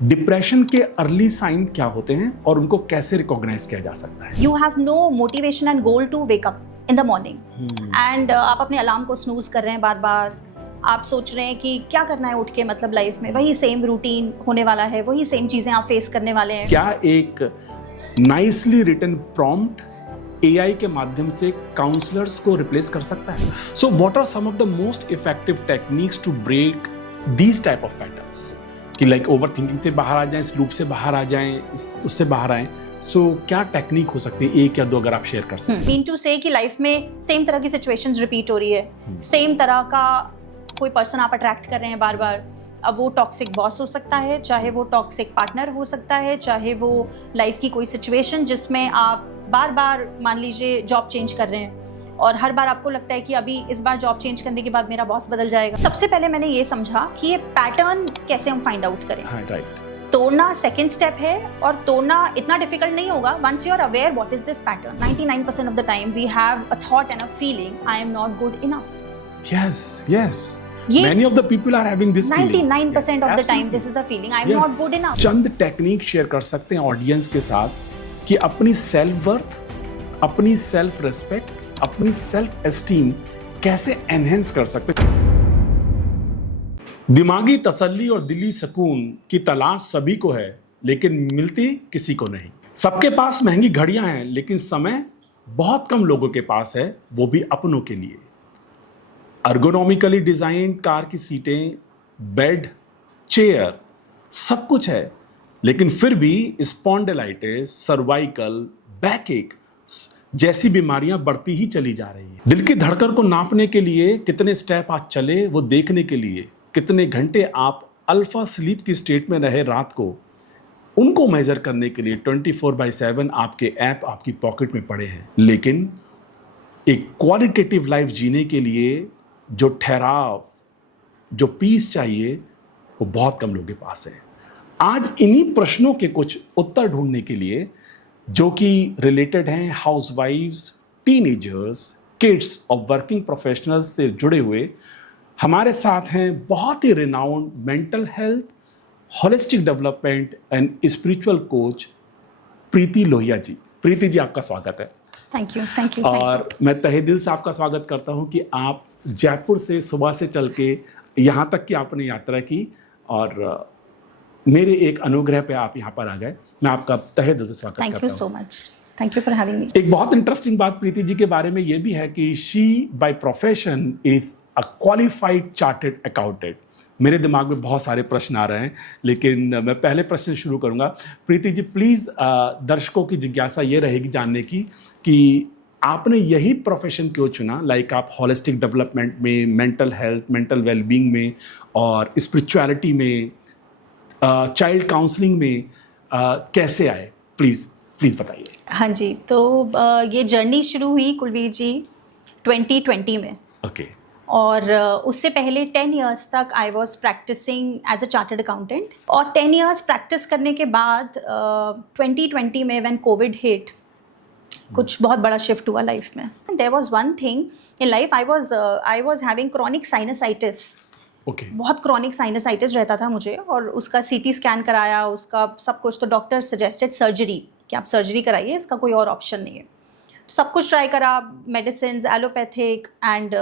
Depression के early sign क्या होते हैं और उनको कैसे रिकॉग्नाइज किया जा सकता है? You have no motivation and goal to wake up in the morning. And आप अपने अलार्म को स्नूज कर रहे हैं बार बार. आप सोच रहे हैं कि क्या करना है उठ के, मतलब लाइफ में वही सेम रूटीन होने वाला है, वही सेम चीजें आप फेस करने वाले हैं. क्या एक नाइसली रिटन प्रॉम्प्ट एआई के माध्यम से काउंसलर्स को रिप्लेस कर सकता है? So what are some of the most effective techniques to break these type of patterns कि लाइक ओवर थिंकिंग से बाहर आ जाएं, इस लूप से बाहर आ जाएं, उससे बाहर आएं? सो क्या टेक्निक हो सकती है, एक या दो अगर आप शेयर कर सकते हैं? मीन टू से कि लाइफ में सेम तरह की सिचुएशंस रिपीट हो रही है, सेम तरह का कोई पर्सन आप अट्रैक्ट कर रहे हैं बार बार. अब वो टॉक्सिक बॉस हो सकता है, चाहे वो टॉक्सिक पार्टनर हो सकता है, चाहे वो लाइफ की कोई सिचुएशन जिसमें आप बार बार मान लीजिए जॉब चेंज कर रहे हैं और हर बार आपको लगता है कि अभी इस बार जॉब चेंज करने के बाद मेरा बॉस बदल जाएगा. सबसे पहले मैंने ये समझा कि ये पैटर्न कैसे हम फाइंड आउट करें. हाँ, राइट. तोड़ना सेकंड स्टेप है और तोड़ना इतना डिफिकल्ट नहीं होगा once you are aware what is this pattern. 99% of the time we have a thought and a feeling I am not good enough. Yes. Many of the people are having this feeling. 99% of the time this is the feeling I am not good enough. Chand technique share कर सकते हैं audience के साथ कि अपनी self worth, अपनी self respect, अपनी self esteem कैसे एनहेंस कर सकते हैं. दिमागी तसल्ली और दिली सुकून की तलाश सभी को है लेकिन मिलती किसी को नहीं. सबके पास महंगी घड़ियां हैं लेकिन समय बहुत कम लोगों के पास है, वो भी अपनों के लिए. अर्गोनॉमिकली डिजाइन कार की सीटें, बेड, चेयर सब कुछ है लेकिन फिर भी स्पॉन्डिलाइटिस, सर्वाइकल, बैकएक जैसी बीमारियां बढ़ती ही चली जा रही है. दिल की धड़कन को नापने के लिए कितने स्टेप आज चले वो देखने के लिए कितने घंटे आप अल्फा स्लीप की स्टेट में रहे रात को, उनको मेजर करने के लिए 24/7 आपके ऐप आपकी पॉकेट में पड़े हैं. लेकिन एक क्वालिटेटिव लाइफ जीने के लिए जो ठहराव, जो पीस चाहिए वो बहुत कम लोगों के पास है. आज इन्हीं प्रश्नों के कुछ उत्तर ढूंढने के लिए जो कि रिलेटेड हैं हाउसवाइफ्स, टीनेजर्स, किड्स और वर्किंग प्रोफेशनल्स से जुड़े हुए, हमारे साथ हैं बहुत ही renowned mental health, holistic development and spiritual coach Preeti Lohia ji. Preeti ji, आपका स्वागत है. Thank you. और मैं तहे दिल से आपका स्वागत करता हूं कि आप जयपुर से सुबह से चल के यहाँ तक की आपने यात्रा की और मेरे एक अनुग्रह पे आप यहाँ पर आ गए. मैं आपका तहे दिल से स्वागत करता हूँ. Thank you so much. Thank you for having me. एक बहुत इंटरेस्टिंग बात प्रीति जी के बारे में ये भी है कि she by profession is a qualified chartered accountant. मेरे दिमाग में बहुत सारे प्रश्न आ रहे हैं लेकिन मैं पहले प्रश्न से शुरू करूंगा. प्रीति जी, प्लीज दर्शकों की जिज्ञासा ये रहेगी जानने की कि आपने यही प्रोफेशन क्यों चुना? लाइक आप होलिस्टिक डेवलपमेंट में, मेंटल हेल्थ, मेंटल वेलबींग में और स्पिरिचुअलिटी में, चाइल्ड काउंसलिंग में कैसे आए? प्लीज बताइए. हाँ जी, तो ये जर्नी शुरू हुई कुलवीर जी 2020 में. ओके. और उससे पहले 10 इयर्स तक I was practicing as a chartered accountant. और 10 इयर्स प्रैक्टिस करने के बाद 2020 में व्हेन कोविड हिट, कुछ बहुत बड़ा शिफ्ट हुआ लाइफ में. There was one thing in life, I was having chronic sinusitis. Okay. बहुत क्रॉनिक साइनसाइटिस रहता था मुझे और उसका सीटी स्कैन कराया, उसका सब कुछ. तो डॉक्टर सजेस्टेड सर्जरी कि आप सर्जरी कराइए, इसका कोई और ऑप्शन नहीं है. सब कुछ ट्राई करा, मेडिसिन, एलोपैथिक एंड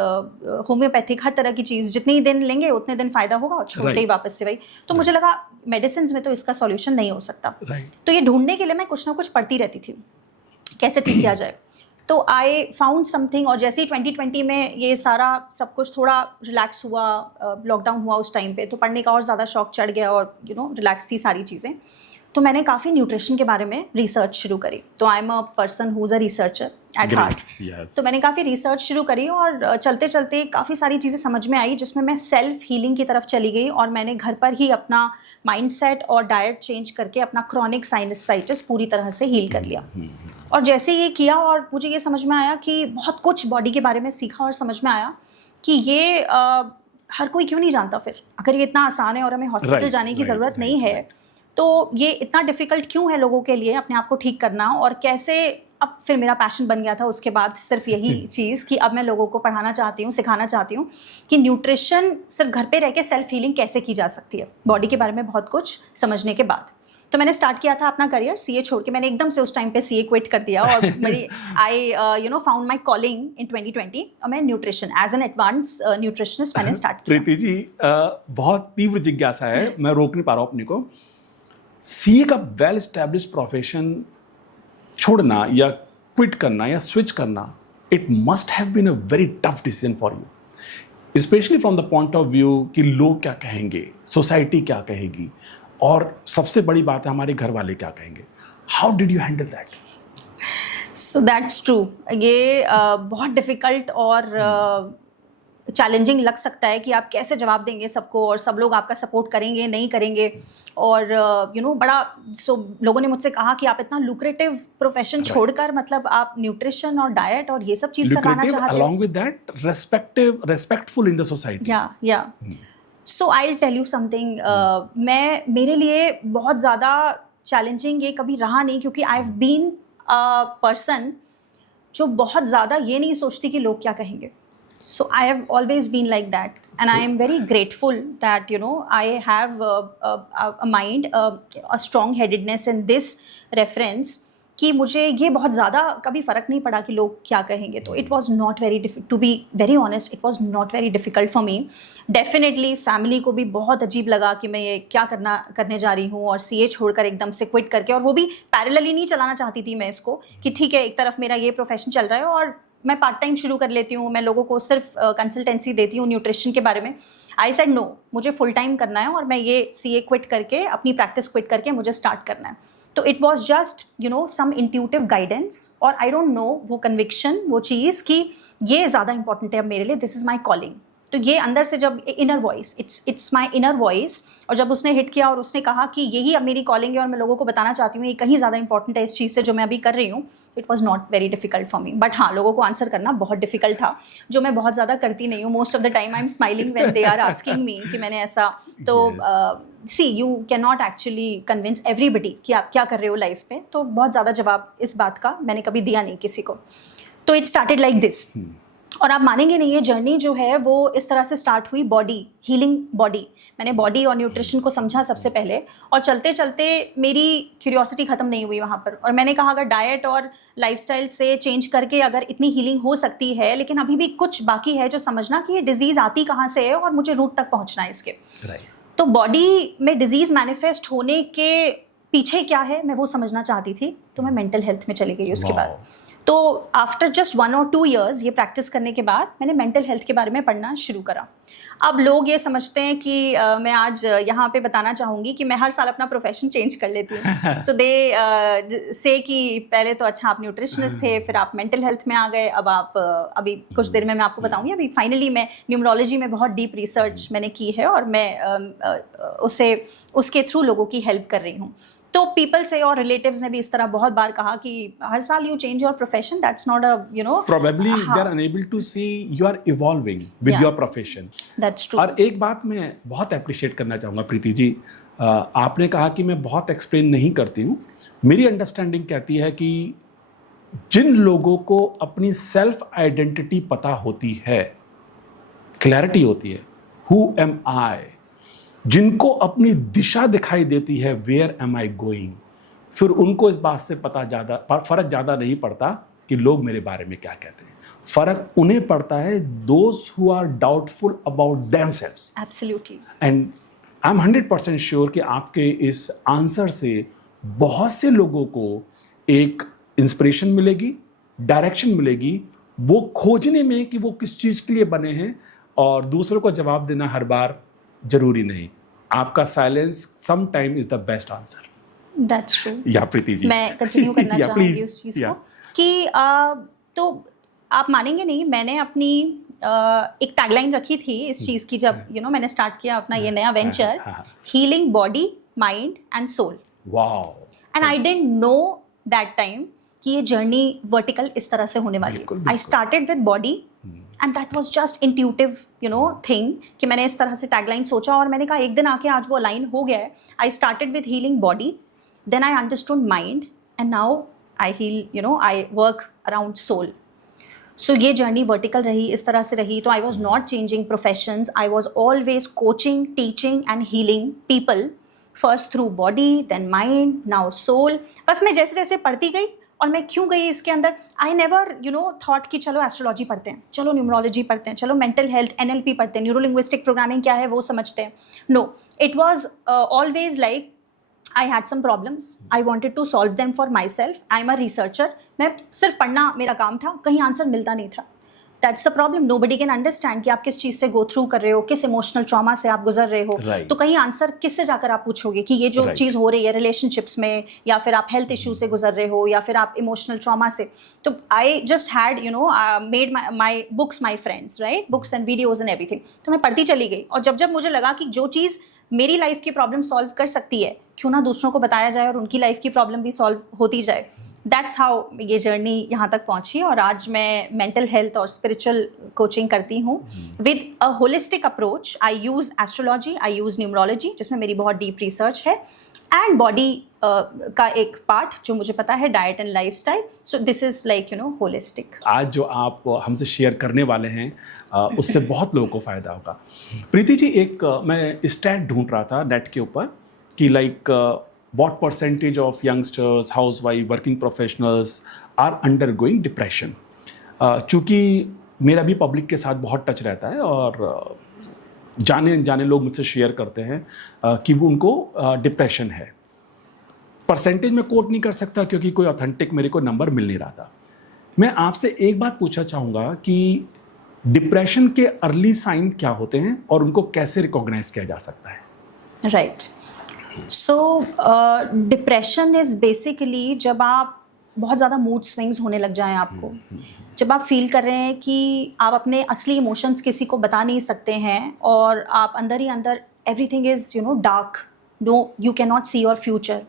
होम्योपैथिक, हर तरह की चीज़. जितने दिन लेंगे उतने दिन फ़ायदा होगा और छोड़ते ही वापस से वही. तो मुझे लगा मेडिसिन में तो इसका सॉल्यूशन नहीं हो सकता. तो ये ढूंढने के लिए मैं कुछ ना कुछ पढ़ती रहती थी कैसे ठीक किया जाए. तो आई फाउंड समथिंग. और जैसे ही 2020 में ये सारा सब कुछ थोड़ा रिलैक्स हुआ, लॉकडाउन हुआ उस टाइम पे, तो पढ़ने का और ज़्यादा शौक चढ़ गया और रिलैक्स थी सारी चीज़ें. तो मैंने काफ़ी न्यूट्रिशन के बारे में रिसर्च शुरू करी. तो I am a person who is a researcher at heart. तो मैंने काफ़ी रिसर्च शुरू करी और चलते चलते काफ़ी सारी चीज़ें समझ में आई जिसमें मैं सेल्फ हीलिंग की तरफ चली गई. और मैंने घर पर ही अपना माइंडसेट और डाइट चेंज करके अपना क्रॉनिक साइनसाइटिस पूरी तरह से हील कर लिया. और जैसे ये किया और मुझे ये समझ में आया कि बहुत कुछ बॉडी के बारे में सीखा और समझ में आया कि ये हर कोई क्यों नहीं जानता. फिर अगर ये इतना आसान है और हमें हॉस्पिटल जाने की ज़रूरत नहीं है, तो ये इतना डिफ़िकल्ट क्यों है लोगों के लिए अपने आप को ठीक करना. और कैसे अब फिर मेरा पैशन बन गया था उसके बाद सिर्फ यही चीज़ कि अब मैं लोगों को पढ़ाना चाहती हूँ, सिखाना चाहती हूँ कि न्यूट्रिशन सिर्फ घर पे रह के सेल्फ हीलिंग कैसे की जा सकती है बॉडी के बारे में बहुत कुछ समझने के बाद। तो मैंने स्टार्ट किया था अपना करियर सीए छोड़ के। मैंने एकदम से उस टाइम पे सीए क्विट कर दिया और मेरी I found my calling in 2020 और मैं nutrition as an advance nutritionist मैंने स्टार्ट किया। प्रीति जी, बहुत तीव्र जिज्ञासा है, मैं रोक नहीं पा रहा हूँ अपने को। सीए का वेल एस्टैब्लिश्ड प्रोफेशन छोड़ना या क्विट करना या स्विच करना, it must have been a very tough decision for you, specially from the point of view कि लोग क्या कहेंगे, सोसाइटी क्या कहेगी, और सबसे बड़ी बात है हमारे घर वाले क्या कहेंगे। How did you handle that? So that's true. ये बहुत डिफिकल्ट और चैलेंजिंग लग सकता है कि आप कैसे जवाब देंगे सबको और सब लोग आपका सपोर्ट करेंगे नहीं करेंगे। और बड़ा लोगों ने मुझसे कहा कि आप इतना लुक्रेटिव प्रोफेशन छोड़कर मतलब आप न्यूट्रिशन और डाइट और ये सब चीज़ करवाना चाहते हो। along with that respectful in the society. या so I will tell you something, मेरे लिए बहुत ज़्यादा चैलेंजिंग ये कभी रहा नहीं, क्योंकि I have been a person जो बहुत ज़्यादा ये नहीं सोचती कि लोग क्या कहेंगे। So I have always been like that, and I am very grateful that I have a mind, a strong-headedness in this reference कि मुझे ये बहुत ज़्यादा कभी फ़र्क नहीं पड़ा कि लोग क्या कहेंगे। तो it was not very to be very honest, it was not very difficult for me. Definitely family को भी बहुत अजीब लगा कि मैं ये क्या करने जा रही हूँ और सीए छोड़कर एकदम से क्विट करके, और वो भी पैरेलली नहीं चलाना चाहती थी मैं इसको कि ठीक है एक तरफ मेरा ये प्रोफेशन चल रहा है और मैं पार्ट टाइम शुरू कर लेती हूँ, मैं लोगों को सिर्फ कंसल्टेंसी देती हूँ न्यूट्रिशन के बारे में। आई सेड नो, मुझे फुल टाइम करना है और मैं ये सीए क्विट करके अपनी प्रैक्टिस क्विट करके मुझे स्टार्ट करना है। तो it was just some intuitive guidance, और आई डोंट नो वो कन्विक्शन, वो चीज़ कि ये ज़्यादा इंपॉर्टेंट है अब मेरे लिए, दिस इज़ माई कॉलिंग। तो ये अंदर से जब inner voice, it's my inner voice, और जब उसने हिट किया और उसने कहा कि यही अब मेरी कॉलिंग है और मैं लोगों को बताना चाहती हूँ ये कहीं ज़्यादा इंपॉर्टेंट है इस चीज़ से जो मैं अभी कर रही हूँ, it was not very difficult for me. But हाँ, लोगों को आंसर करना बहुत डिफिकल्ट था, जो मैं बहुत ज़्यादा करती नहीं हूँ। Most of the time I am smiling when they are asking me कि मैंने ऐसा। तो see you can not actually convince everybody कि आप क्या कर रहे हो लाइफ में, तो बहुत ज़्यादा जवाब इस बात का मैंने कभी दिया नहीं किसी को। तो इट स्टार्टेड लाइक दिस। और आप मानेंगे नहीं, ये जर्नी जो है वो इस तरह से स्टार्ट हुई, बॉडी हीलिंग बॉडी। मैंने बॉडी और न्यूट्रिशन को समझा सबसे पहले, और चलते चलते मेरी क्यूरियोसिटी ख़त्म नहीं हुई वहाँ पर। और मैंने कहा अगर डाइट और लाइफस्टाइल से चेंज करके अगर इतनी हीलिंग हो सकती है, लेकिन अभी भी कुछ बाकी है जो समझना कि ये डिजीज़ आती कहाँ से है और मुझे रूट तक पहुँचना है इसके। तो बॉडी में डिजीज़ मैनिफेस्ट होने के पीछे क्या है मैं वो समझना चाहती थी। तो मैं मेंटल हेल्थ में चली गई उसके बाद। तो आफ्टर जस्ट 1 or 2 years ये प्रैक्टिस करने के बाद मैंने मेंटल हेल्थ के बारे में पढ़ना शुरू करा। अब लोग ये समझते हैं कि मैं आज यहाँ पे बताना चाहूँगी कि मैं हर साल अपना प्रोफेशन चेंज कर लेती हूँ। सो दे से कि पहले तो अच्छा आप न्यूट्रिशनिस्ट थे, फिर आप मेंटल हेल्थ में आ गए, अब आप अभी कुछ देर में मैं आपको बताऊँगी। अभी फाइनली मैं न्यूमरोलॉजी में बहुत डीप रिसर्च मैंने की है और मैं उसके थ्रू लोगों की हेल्प कर रही हूँ। तो पीपल से और रिलेटिव्स ने भी इस तरह बहुत बार कहा कि हर साल you change your profession, that's not a probably they are unable to see you are evolving with your profession. That's true. और एक बात मैं बहुत अप्रिशिएट करना चाहूँगा प्रीति जी, आपने कहा कि मैं बहुत एक्सप्लेन नहीं करती हूँ। मेरी अंडरस्टैंडिंग कहती है कि जिन लोगों को अपनी सेल्फ आइडेंटिटी पता होती है, क्लैरिटी होती है, who am I, जिनको अपनी दिशा दिखाई देती है, वेयर एम आई गोइंग, फिर उनको इस बात से फर्क ज़्यादा नहीं पड़ता कि लोग मेरे बारे में क्या कहते हैं। फर्क उन्हें पड़ता है those who are doubtful about themselves. Absolutely. And I am 100% sure कि आपके इस आंसर से बहुत से लोगों को एक इंस्पिरेशन मिलेगी, डायरेक्शन मिलेगी, वो खोजने में कि वो किस चीज़ के लिए बने हैं, और दूसरों को जवाब देना हर बार जरूरी नहीं। आपका silence some time is the best answer. That's true. Yeah Preeti जी, मैं कंटिन्यू करना चाहूँगी उस चीज़ को कि तो आप मानेंगे नहीं, मैंने अपनी एक टैगलाइन रखी थी इस चीज़ की जब मैंने स्टार्ट किया अपना ये नया venture, healing body mind and soul. Wow. And I didn't know that time कि ये जर्नी वर्टिकल इस तरह से होने वाली है। I started with body and that was just intuitive thing कि मैंने इस तरह से टैगलाइन सोचा और मैंने कहा एक दिन आके आज वो अलाइन हो गया है। I started with healing body, then I understood mind, and now I heal I work around soul. So ये जर्नी वर्टिकल रही, इस तरह से रही. तो I was not changing professions, I was always coaching, teaching and healing people, first through body, then mind, now soul. बस मैं जैसे जैसे पढ़ती गई, और मैं क्यों गई इसके अंदर, आई नेवर थॉट कि चलो एस्ट्रोलॉजी पढ़ते हैं, चलो न्यूमरोलॉजी पढ़ते हैं, चलो मेंटल हेल्थ NLP पढ़ते हैं, न्यूरो लिंग्विस्टिक प्रोग्रामिंग क्या है वो समझते हैं. No, it was always like I had some problems. I wanted to solve them for myself. I'm a researcher. मैं सिर्फ पढ़ना मेरा काम था, कहीं आंसर मिलता नहीं था. That's the problem. Nobody can understand कि आप किस चीज़ से go through कर रहे हो, किस इमोशनल ट्रॉमा से आप गुजर रहे हो. Right. तो कहीं आंसर किससे जाकर आप पूछोगे कि ये जो चीज़ हो रही है रिलेशनशिप्स में, या फिर आप हेल्थ इशू से गुजर रहे हो, या फिर आप इमोशनल ट्रॉमा से. तो I just had made my books my friends, right, books and videos and everything. तो मैं पढ़ती चली गई, और जब जब मुझे लगा कि जो चीज़ मेरी लाइफ की प्रॉब्लम सॉल्व कर सकती है, क्यों ना दूसरों को बताया जाए और उनकी लाइफ की प्रॉब्लम भी सॉल्व होती जाए. दैट्स हाउ ये जर्नी यहाँ तक पहुँची. और आज मैं मेंटल हेल्थ और स्पिरिचुअल कोचिंग करती हूँ with a holistic approach. I use astrology, I use numerology, जिसमें मेरी बहुत डीप रिसर्च है, एंड बॉडी का एक पार्ट जो मुझे पता है, diet and lifestyle. So this is like holistic. आज जो आप हमसे शेयर करने वाले हैं उससे बहुत लोगों को फ़ायदा होगा. प्रीति जी, एक मैं स्टैट ढूंढ रहा था नेट के ऊपर कि like what percentage of youngsters, housewife, working professionals are undergoing depression. चूँकि मेरा भी पब्लिक के साथ बहुत टच रहता है, और जाने जाने लोग मुझसे शेयर करते हैं कि वो उनको डिप्रेशन है. परसेंटेज में कोट नहीं कर सकता क्योंकि कोई ऑथेंटिक मेरे को नंबर मिल नहीं रहा था. मैं आपसे एक बात पूछना चाहूँगा कि डिप्रेशन के अर्ली साइन क्या होते हैं और उनको कैसे रिकॉग्नाइज किया जा सकता है? Right. So depression is basically जब आप बहुत ज़्यादा मूड स्विंग्स होने लग जाएं आपको, जब आप फील कर रहे हैं कि आप अपने असली इमोशंस किसी को बता नहीं सकते हैं, और आप अंदर ही अंदर everything is dark, no you can not see your future.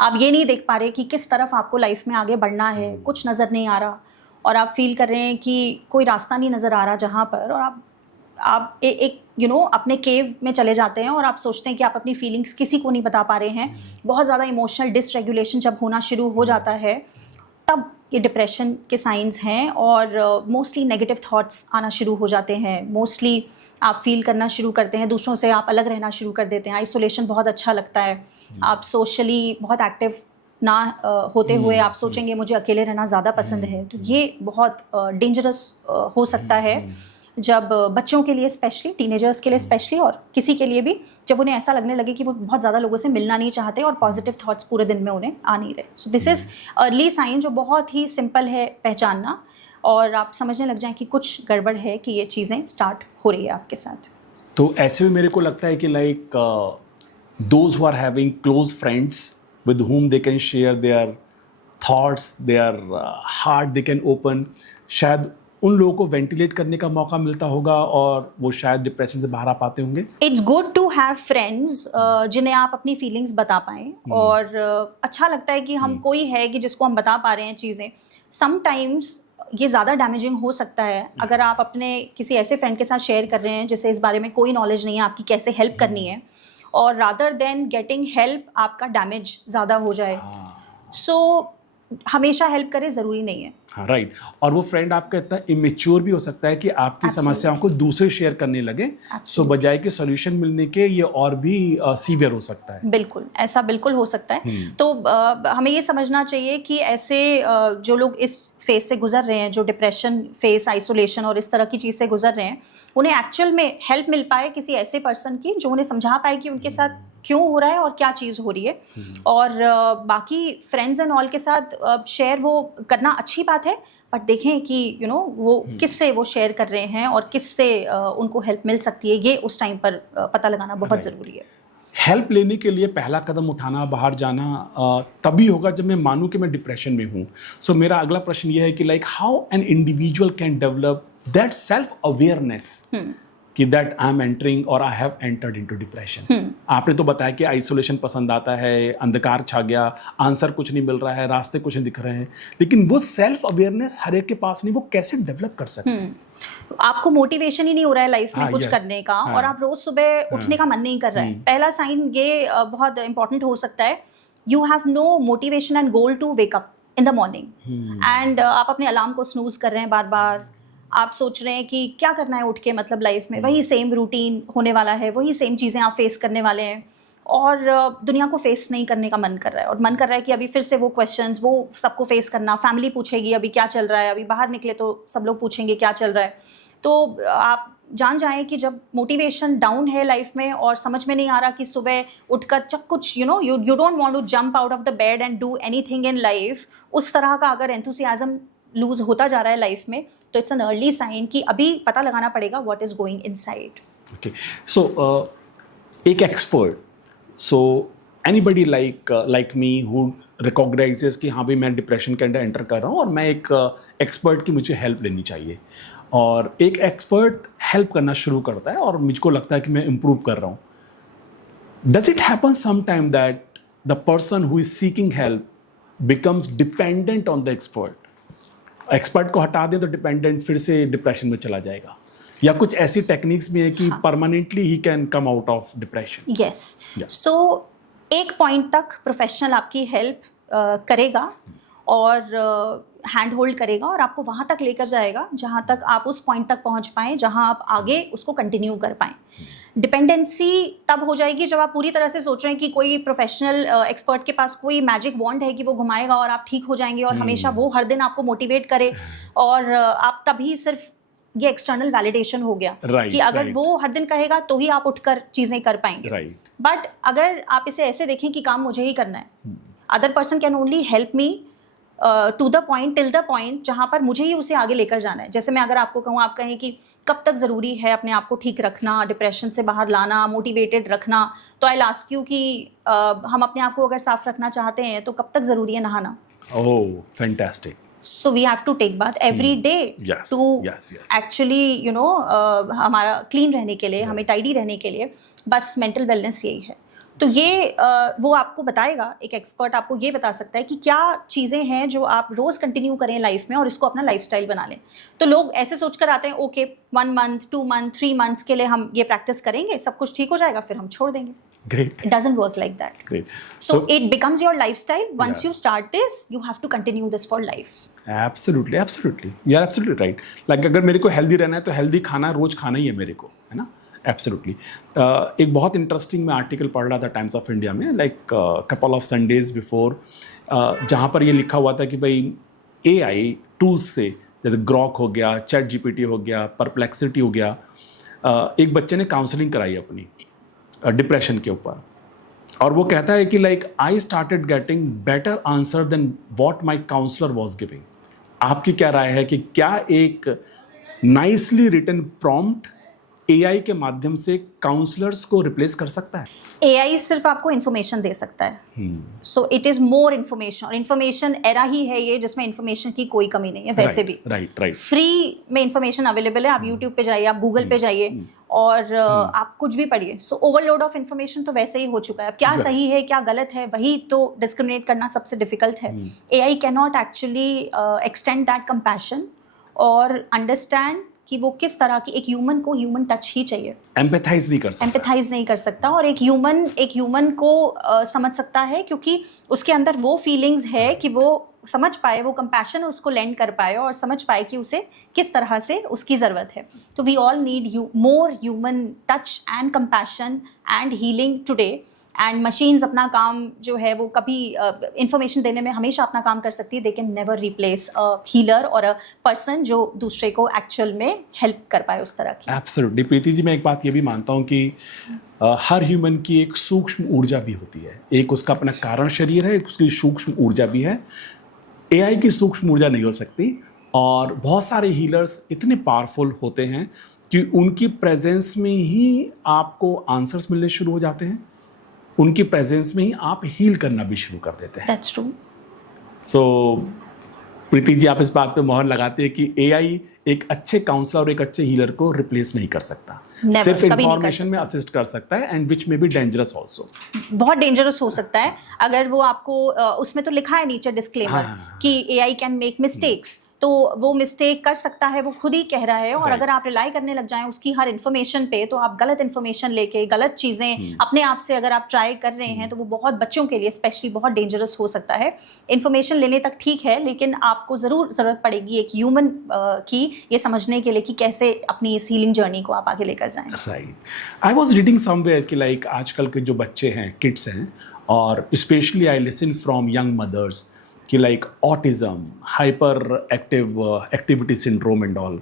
आप ये नहीं देख पा रहे कि किस तरफ आपको लाइफ में आगे बढ़ना है, कुछ नज़र नहीं आ रहा, और आप फील कर रहे हैं कि कोई रास्ता नहीं नज़र आ रहा जहाँ पर, और आप एक अपने केव में चले जाते हैं, और आप सोचते हैं कि आप अपनी फीलिंग्स किसी को नहीं बता पा रहे हैं. बहुत ज़्यादा इमोशनल डिसरेगुलेशन जब होना शुरू हो जाता है, तब ये डिप्रेशन के साइंस हैं. और मोस्टली नेगेटिव थॉट्स आना शुरू हो जाते हैं. मोस्टली आप फील करना शुरू करते हैं, दूसरों से आप अलग रहना शुरू कर देते हैं. आइसोलेशन बहुत अच्छा लगता है. आप सोशली बहुत एक्टिव ना होते हुए आप सोचेंगे मुझे अकेले रहना ज़्यादा पसंद है. तो ये बहुत डेंजरस हो सकता है जब बच्चों के लिए स्पेशली, टीनेजर्स के लिए स्पेशली, और किसी के लिए भी, जब उन्हें ऐसा लगने लगे कि वो बहुत ज़्यादा लोगों से मिलना नहीं चाहते और पॉजिटिव थॉट्स पूरे दिन में उन्हें आ नहीं रहे. So this is early sign जो बहुत ही सिंपल है पहचानना, और आप समझने लग जाएं कि कुछ गड़बड़ है, कि ये चीज़ें स्टार्ट हो रही है आपके साथ. तो ऐसे में मेरे को लगता है कि like those who are having close friends with whom they can share their thoughts, their heart they can open, शायद उन लोगों को वेंटिलेट करने का मौका मिलता होगा, और वो शायद डिप्रेशन से बाहर आ पाते होंगे. It's good to have friends जिन्हें आप अपनी फीलिंग्स बता पाएँ, और अच्छा लगता है कि हम कोई है कि जिसको हम बता पा रहे हैं चीज़ें. समटाइम्स ये ज़्यादा डैमेजिंग हो सकता है अगर आप अपने किसी ऐसे फ्रेंड के साथ शेयर कर रहे हैं जिसे इस बारे में कोई नॉलेज नहीं है आपकी कैसे हेल्प करनी है, और रादर देन गेटिंग हेल्प आपका डैमेज ज़्यादा हो जाए. सो हमेशा हेल्प करे ज़रूरी नहीं है. हाँ, राइट. और वो फ्रेंड आपका इतना इमेच्योर भी हो सकता है कि आपकी समस्याओं को दूसरे शेयर करने लगे, सो बजाय के सॉल्यूशन मिलने के ये और भी सीवियर हो सकता है. बिल्कुल, ऐसा बिल्कुल हो सकता है. तो हमें ये समझना चाहिए कि ऐसे जो लोग इस फेज से गुजर रहे हैं, जो डिप्रेशन फेस, आइसोलेशन और इस तरह की चीज़ से गुजर रहे हैं, उन्हें एक्चुअल में हेल्प मिल पाए किसी ऐसे पर्सन की जो उन्हें समझा पाए कि उनके साथ क्यों हो रहा है और क्या चीज़ हो रही है. और बाकी फ्रेंड्स एंड ऑल के साथ शेयर वो करना अच्छी बात है, बट देखें कि वो किससे वो शेयर कर रहे हैं और किससे उनको हेल्प मिल सकती है, ये उस टाइम पर पता लगाना बहुत ज़रूरी है. हेल्प लेने के लिए पहला कदम उठाना, बाहर जाना तभी होगा जब मैं मानूं कि मैं डिप्रेशन में हूँ. सो मेरा अगला प्रश्न ये है कि like how an individual can develop that self awareness कि दैट आई एम एंटरिंग और I have entered into depression. आपने तो बताया कि आइसोलेशन पसंद आता है, अंधकार छा गया, आंसर कुछ नहीं मिल रहा है, रास्ते कुछ नहीं दिख रहे हैं, लेकिन वो सेल्फ अवेयरनेस हर एक के पास नहीं. वो कैसे डेवलप कर सकते हैं? आपको मोटिवेशन ही नहीं हो रहा है लाइफ में कुछ करने का, और आप रोज सुबह उठने का मन नहीं कर रहा है. पहला साइन ये बहुत इंपॉर्टेंट हो सकता है. You have no motivation and goal to wake up. In the morning and आप अपने अलार्म को स्नूज कर रहे हैं बार बार, आप सोच रहे हैं कि क्या करना है उठ के, मतलब लाइफ में वही सेम रूटीन होने वाला है, वही सेम चीज़ें आप फेस करने वाले हैं और दुनिया को फेस नहीं करने का मन कर रहा है, और मन कर रहा है कि अभी फिर से वो क्वेश्चंस, वो सबको फेस करना, फैमिली पूछेगी अभी क्या चल रहा है, अभी बाहर निकले तो सब लोग पूछेंगे क्या चल रहा है। तो आप जान जाएं कि जब मोटिवेशन डाउन है लाइफ में और समझ में नहीं आ रहा कि सुबह उठकर सब कुछ you don't want to jump out of the bed and do anything in life, उस तरह का अगर एंथुसियाज्म लूज होता जा रहा है लाइफ में, तो इट्स एन अर्ली साइन कि अभी पता लगाना पड़ेगा what is going inside. Okay, so एक expert, so anybody like me who recognises कि हाँ भाई मैं डिप्रेशन के अंदर एंटर कर रहा हूँ और मैं एक एक्सपर्ट की मुझे हेल्प लेनी चाहिए, और एक एक्सपर्ट हेल्प करना शुरू करता है और मुझको लगता है कि मैं इम्प्रूव कर रहा हूँ, does it happen sometime that the person who is seeking help becomes dependent on the expert? Expert को हटा दें तो डिपेंडेंट फिर से डिप्रेशन में चला जाएगा, या कुछ ऐसी टेक्निक्स भी है कि परमानेंटली ही can come out of depression? Yes, so एक पॉइंट तक प्रोफेशनल आपकी हेल्प करेगा और हैंड होल्ड करेगा और आपको वहाँ तक लेकर जाएगा जहाँ तक आप उस पॉइंट तक पहुँच पाएँ जहाँ आप आगे उसको कंटिन्यू कर पाएँ। डिपेंडेंसी तब हो जाएगी जब आप पूरी तरह से सोच रहे हैं कि कोई प्रोफेशनल एक्सपर्ट के पास कोई मैजिक वॉन्ड है कि वो घुमाएगा और आप ठीक हो जाएंगे और हमेशा वो हर दिन आपको मोटिवेट करे, और आप तभी सिर्फ ये एक्सटर्नल वैलिडेशन हो गया कि अगर वो हर दिन कहेगा तो ही आप उठकर चीज़ें कर पाएंगे। बट अगर आप इसे ऐसे देखें कि काम मुझे ही करना है, other person can only help me to the point, till the point जहाँ पर मुझे ही उसे आगे लेकर जाना है। जैसे मैं अगर आपको कहूँ, आप कहें कि कब तक ज़रूरी है अपने आप को ठीक रखना, डिप्रेशन से बाहर लाना, मोटिवेटेड रखना, तो आई आस्क यू कि हम अपने आप को अगर साफ रखना चाहते हैं तो कब तक ज़रूरी है नहाना? Oh fantastic. So we have to take bath every day to actually हमारा क्लीन रहने के लिए, हमें टाइडी रहने के लिए, बस मेंटल वेलनेस यही है। तो ये वो आपको बताएगा, एक एक्सपर्ट आपको ये बता सकता है कि क्या चीज़ें हैं जो आप रोज़ कंटिन्यू करें लाइफ में और इसको अपना लाइफस्टाइल बना लें। तो लोग ऐसे सोच कर आते हैं ओके 1 month 2 month 3 months के लिए हम ये प्रैक्टिस करेंगे, सब कुछ ठीक हो जाएगा, फिर हम छोड़ देंगे। Great. It doesn't work like that. Great. So it becomes your lifestyle. Once you start this, you have to continue this for life. Absolutely, absolutely. You are absolutely right. Like अगर मेरे को हेल्दी रहना है तो healthy खाना रोज खाना ही है मेरे को, है ना? Absolutely. एक बहुत इंटरेस्टिंग मैं आर्टिकल पढ़ रहा था टाइम्स ऑफ इंडिया में, like couple of Sundays before, जहाँ पर ये लिखा हुआ था कि भाई AI टूल्स से, जैसे ग्रॉक हो गया, चैट GPT हो गया, परप्लेक्सिटी हो गया, एक बच्चे ने काउंसलिंग कराई अपनी डिप्रेशन के ऊपर, और वो कहता है कि like I started getting better answer then what my counsellor was giving. आपकी क्या राय है कि क्या एक नाइसली रिटन प्रॉम्प्ट AI के माध्यम से काउंसलर्स को रिप्लेस कर सकता है? AI सिर्फ आपको इन्फॉर्मेशन दे सकता है, so it is more information, और इन्फॉर्मेशन एरा ही है ये जिसमें इन्फॉर्मेशन की कोई कमी नहीं है। वैसे भी राइट फ्री में इन्फॉर्मेशन अवेलेबल है, आप यूट्यूब पे जाइए, आप गूगल पे जाइए और आप कुछ भी पढ़िए। सो ओवरलोड ऑफ इन्फॉर्मेशन तो वैसे ही हो चुका है। अब क्या सही है क्या गलत है, वही तो डिस्क्रिमिनेट करना सबसे डिफिकल्ट है। AI can not actually extend that compassion और अंडरस्टैंड कि वो किस तरह की, एक ह्यूमन को ह्यूमन टच ही चाहिए, एम्पैथाइज नहीं कर सकता, और एक ह्यूमन को समझ सकता है क्योंकि उसके अंदर वो फीलिंग्स है कि वो समझ पाए, वो कंपैशन उसको लेंड कर पाए और समझ पाए कि उसे किस तरह से उसकी ज़रूरत है। तो we all need more human touch and compassion and healing today. And machines अपना काम जो है वो कभी इंफॉर्मेशन देने में हमेशा अपना काम कर सकती है, they can never replace a healer और अ पर्सन जो दूसरे को एक्चुअल में हेल्प कर पाए उस तरह की। एब्सोल्युटली। प्रीति जी, मैं एक बात ये भी मानता हूँ कि हर ह्यूमन की एक सूक्ष्म ऊर्जा भी होती है, एक उसका अपना कारण शरीर है, एक उसकी सूक्ष्म ऊर्जा भी है। AI की सूक्ष्म ऊर्जा नहीं हो सकती, और बहुत सारे हीलर्स इतने पावरफुल होते हैं कि उनकी प्रेजेंस में ही आपको आंसर्स मिलने शुरू हो जाते हैं, उनकी प्रेजेंस में ही आप हील करना भी शुरू कर देते हैं। That's true. सो प्रीति जी, आप इस बात पे मोहर लगाते हैं कि AI एक अच्छे काउंसलर और एक अच्छे हीलर को रिप्लेस नहीं कर सकता, सिर्फ इंफॉर्मेशन में असिस्ट कर सकता है, एंड विच में बी डेंजरस ऑल्सो। बहुत डेंजरस हो सकता है अगर वो आपको उसमें तो लिखा है नीचे डिस्क्लेमर कि AI कैन मेक मिस्टेक्स, तो वो मिस्टेक कर सकता है, वो खुद ही कह रहा है। और Right. अगर आप रिलाई करने लग जाएं उसकी हर इन्फॉर्मेशन पे, तो आप गलत इन्फॉर्मेशन लेके गलत चीज़ें अपने आप से अगर आप ट्राई कर रहे हैं, तो वो बहुत बच्चों के लिए स्पेशली बहुत डेंजरस हो सकता है। इन्फॉर्मेशन लेने तक ठीक है, लेकिन आपको ज़रूर ज़रूरत पड़ेगी एक ह्यूमन की ये समझने के लिए कि कैसे अपनी इस हीलिंग जर्नी को आप आगे लेकर जाएं। Right, I was reading somewhere कि लाइक आजकल के जो बच्चे हैं, किड्स हैं, और specially I listen from young mothers कि like autism, hyper activity syndrome and all,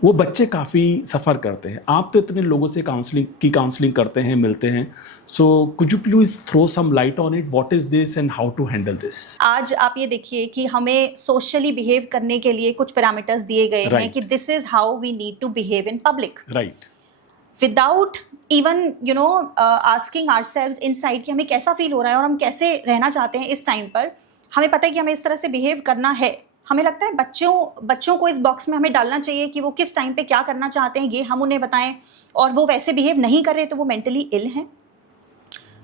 वो बच्चे काफ़ी सफ़र करते हैं। आप तो इतने लोगों से काउंसलिंग करते हैं, मिलते हैं, so could you please throw some light on it, what is this and how to handle this? आज आप ये देखिए कि हमें सोशली बिहेव करने के लिए कुछ पैरामीटर्स दिए गए हैं Right. कि this is how we need to behave in public, right, without even asking ourselves inside कि हमें कैसा फील हो रहा है और हम कैसे रहना चाहते हैं इस टाइम पर। हमें पता है कि हमें इस तरह से बिहेव करना है। हमें लगता है बच्चों को इस बॉक्स में हमें डालना चाहिए कि वो किस टाइम पे क्या करना चाहते हैं, ये हम उन्हें बताएं, और वो वैसे बिहेव नहीं कर रहे तो वो मेंटली इल हैं।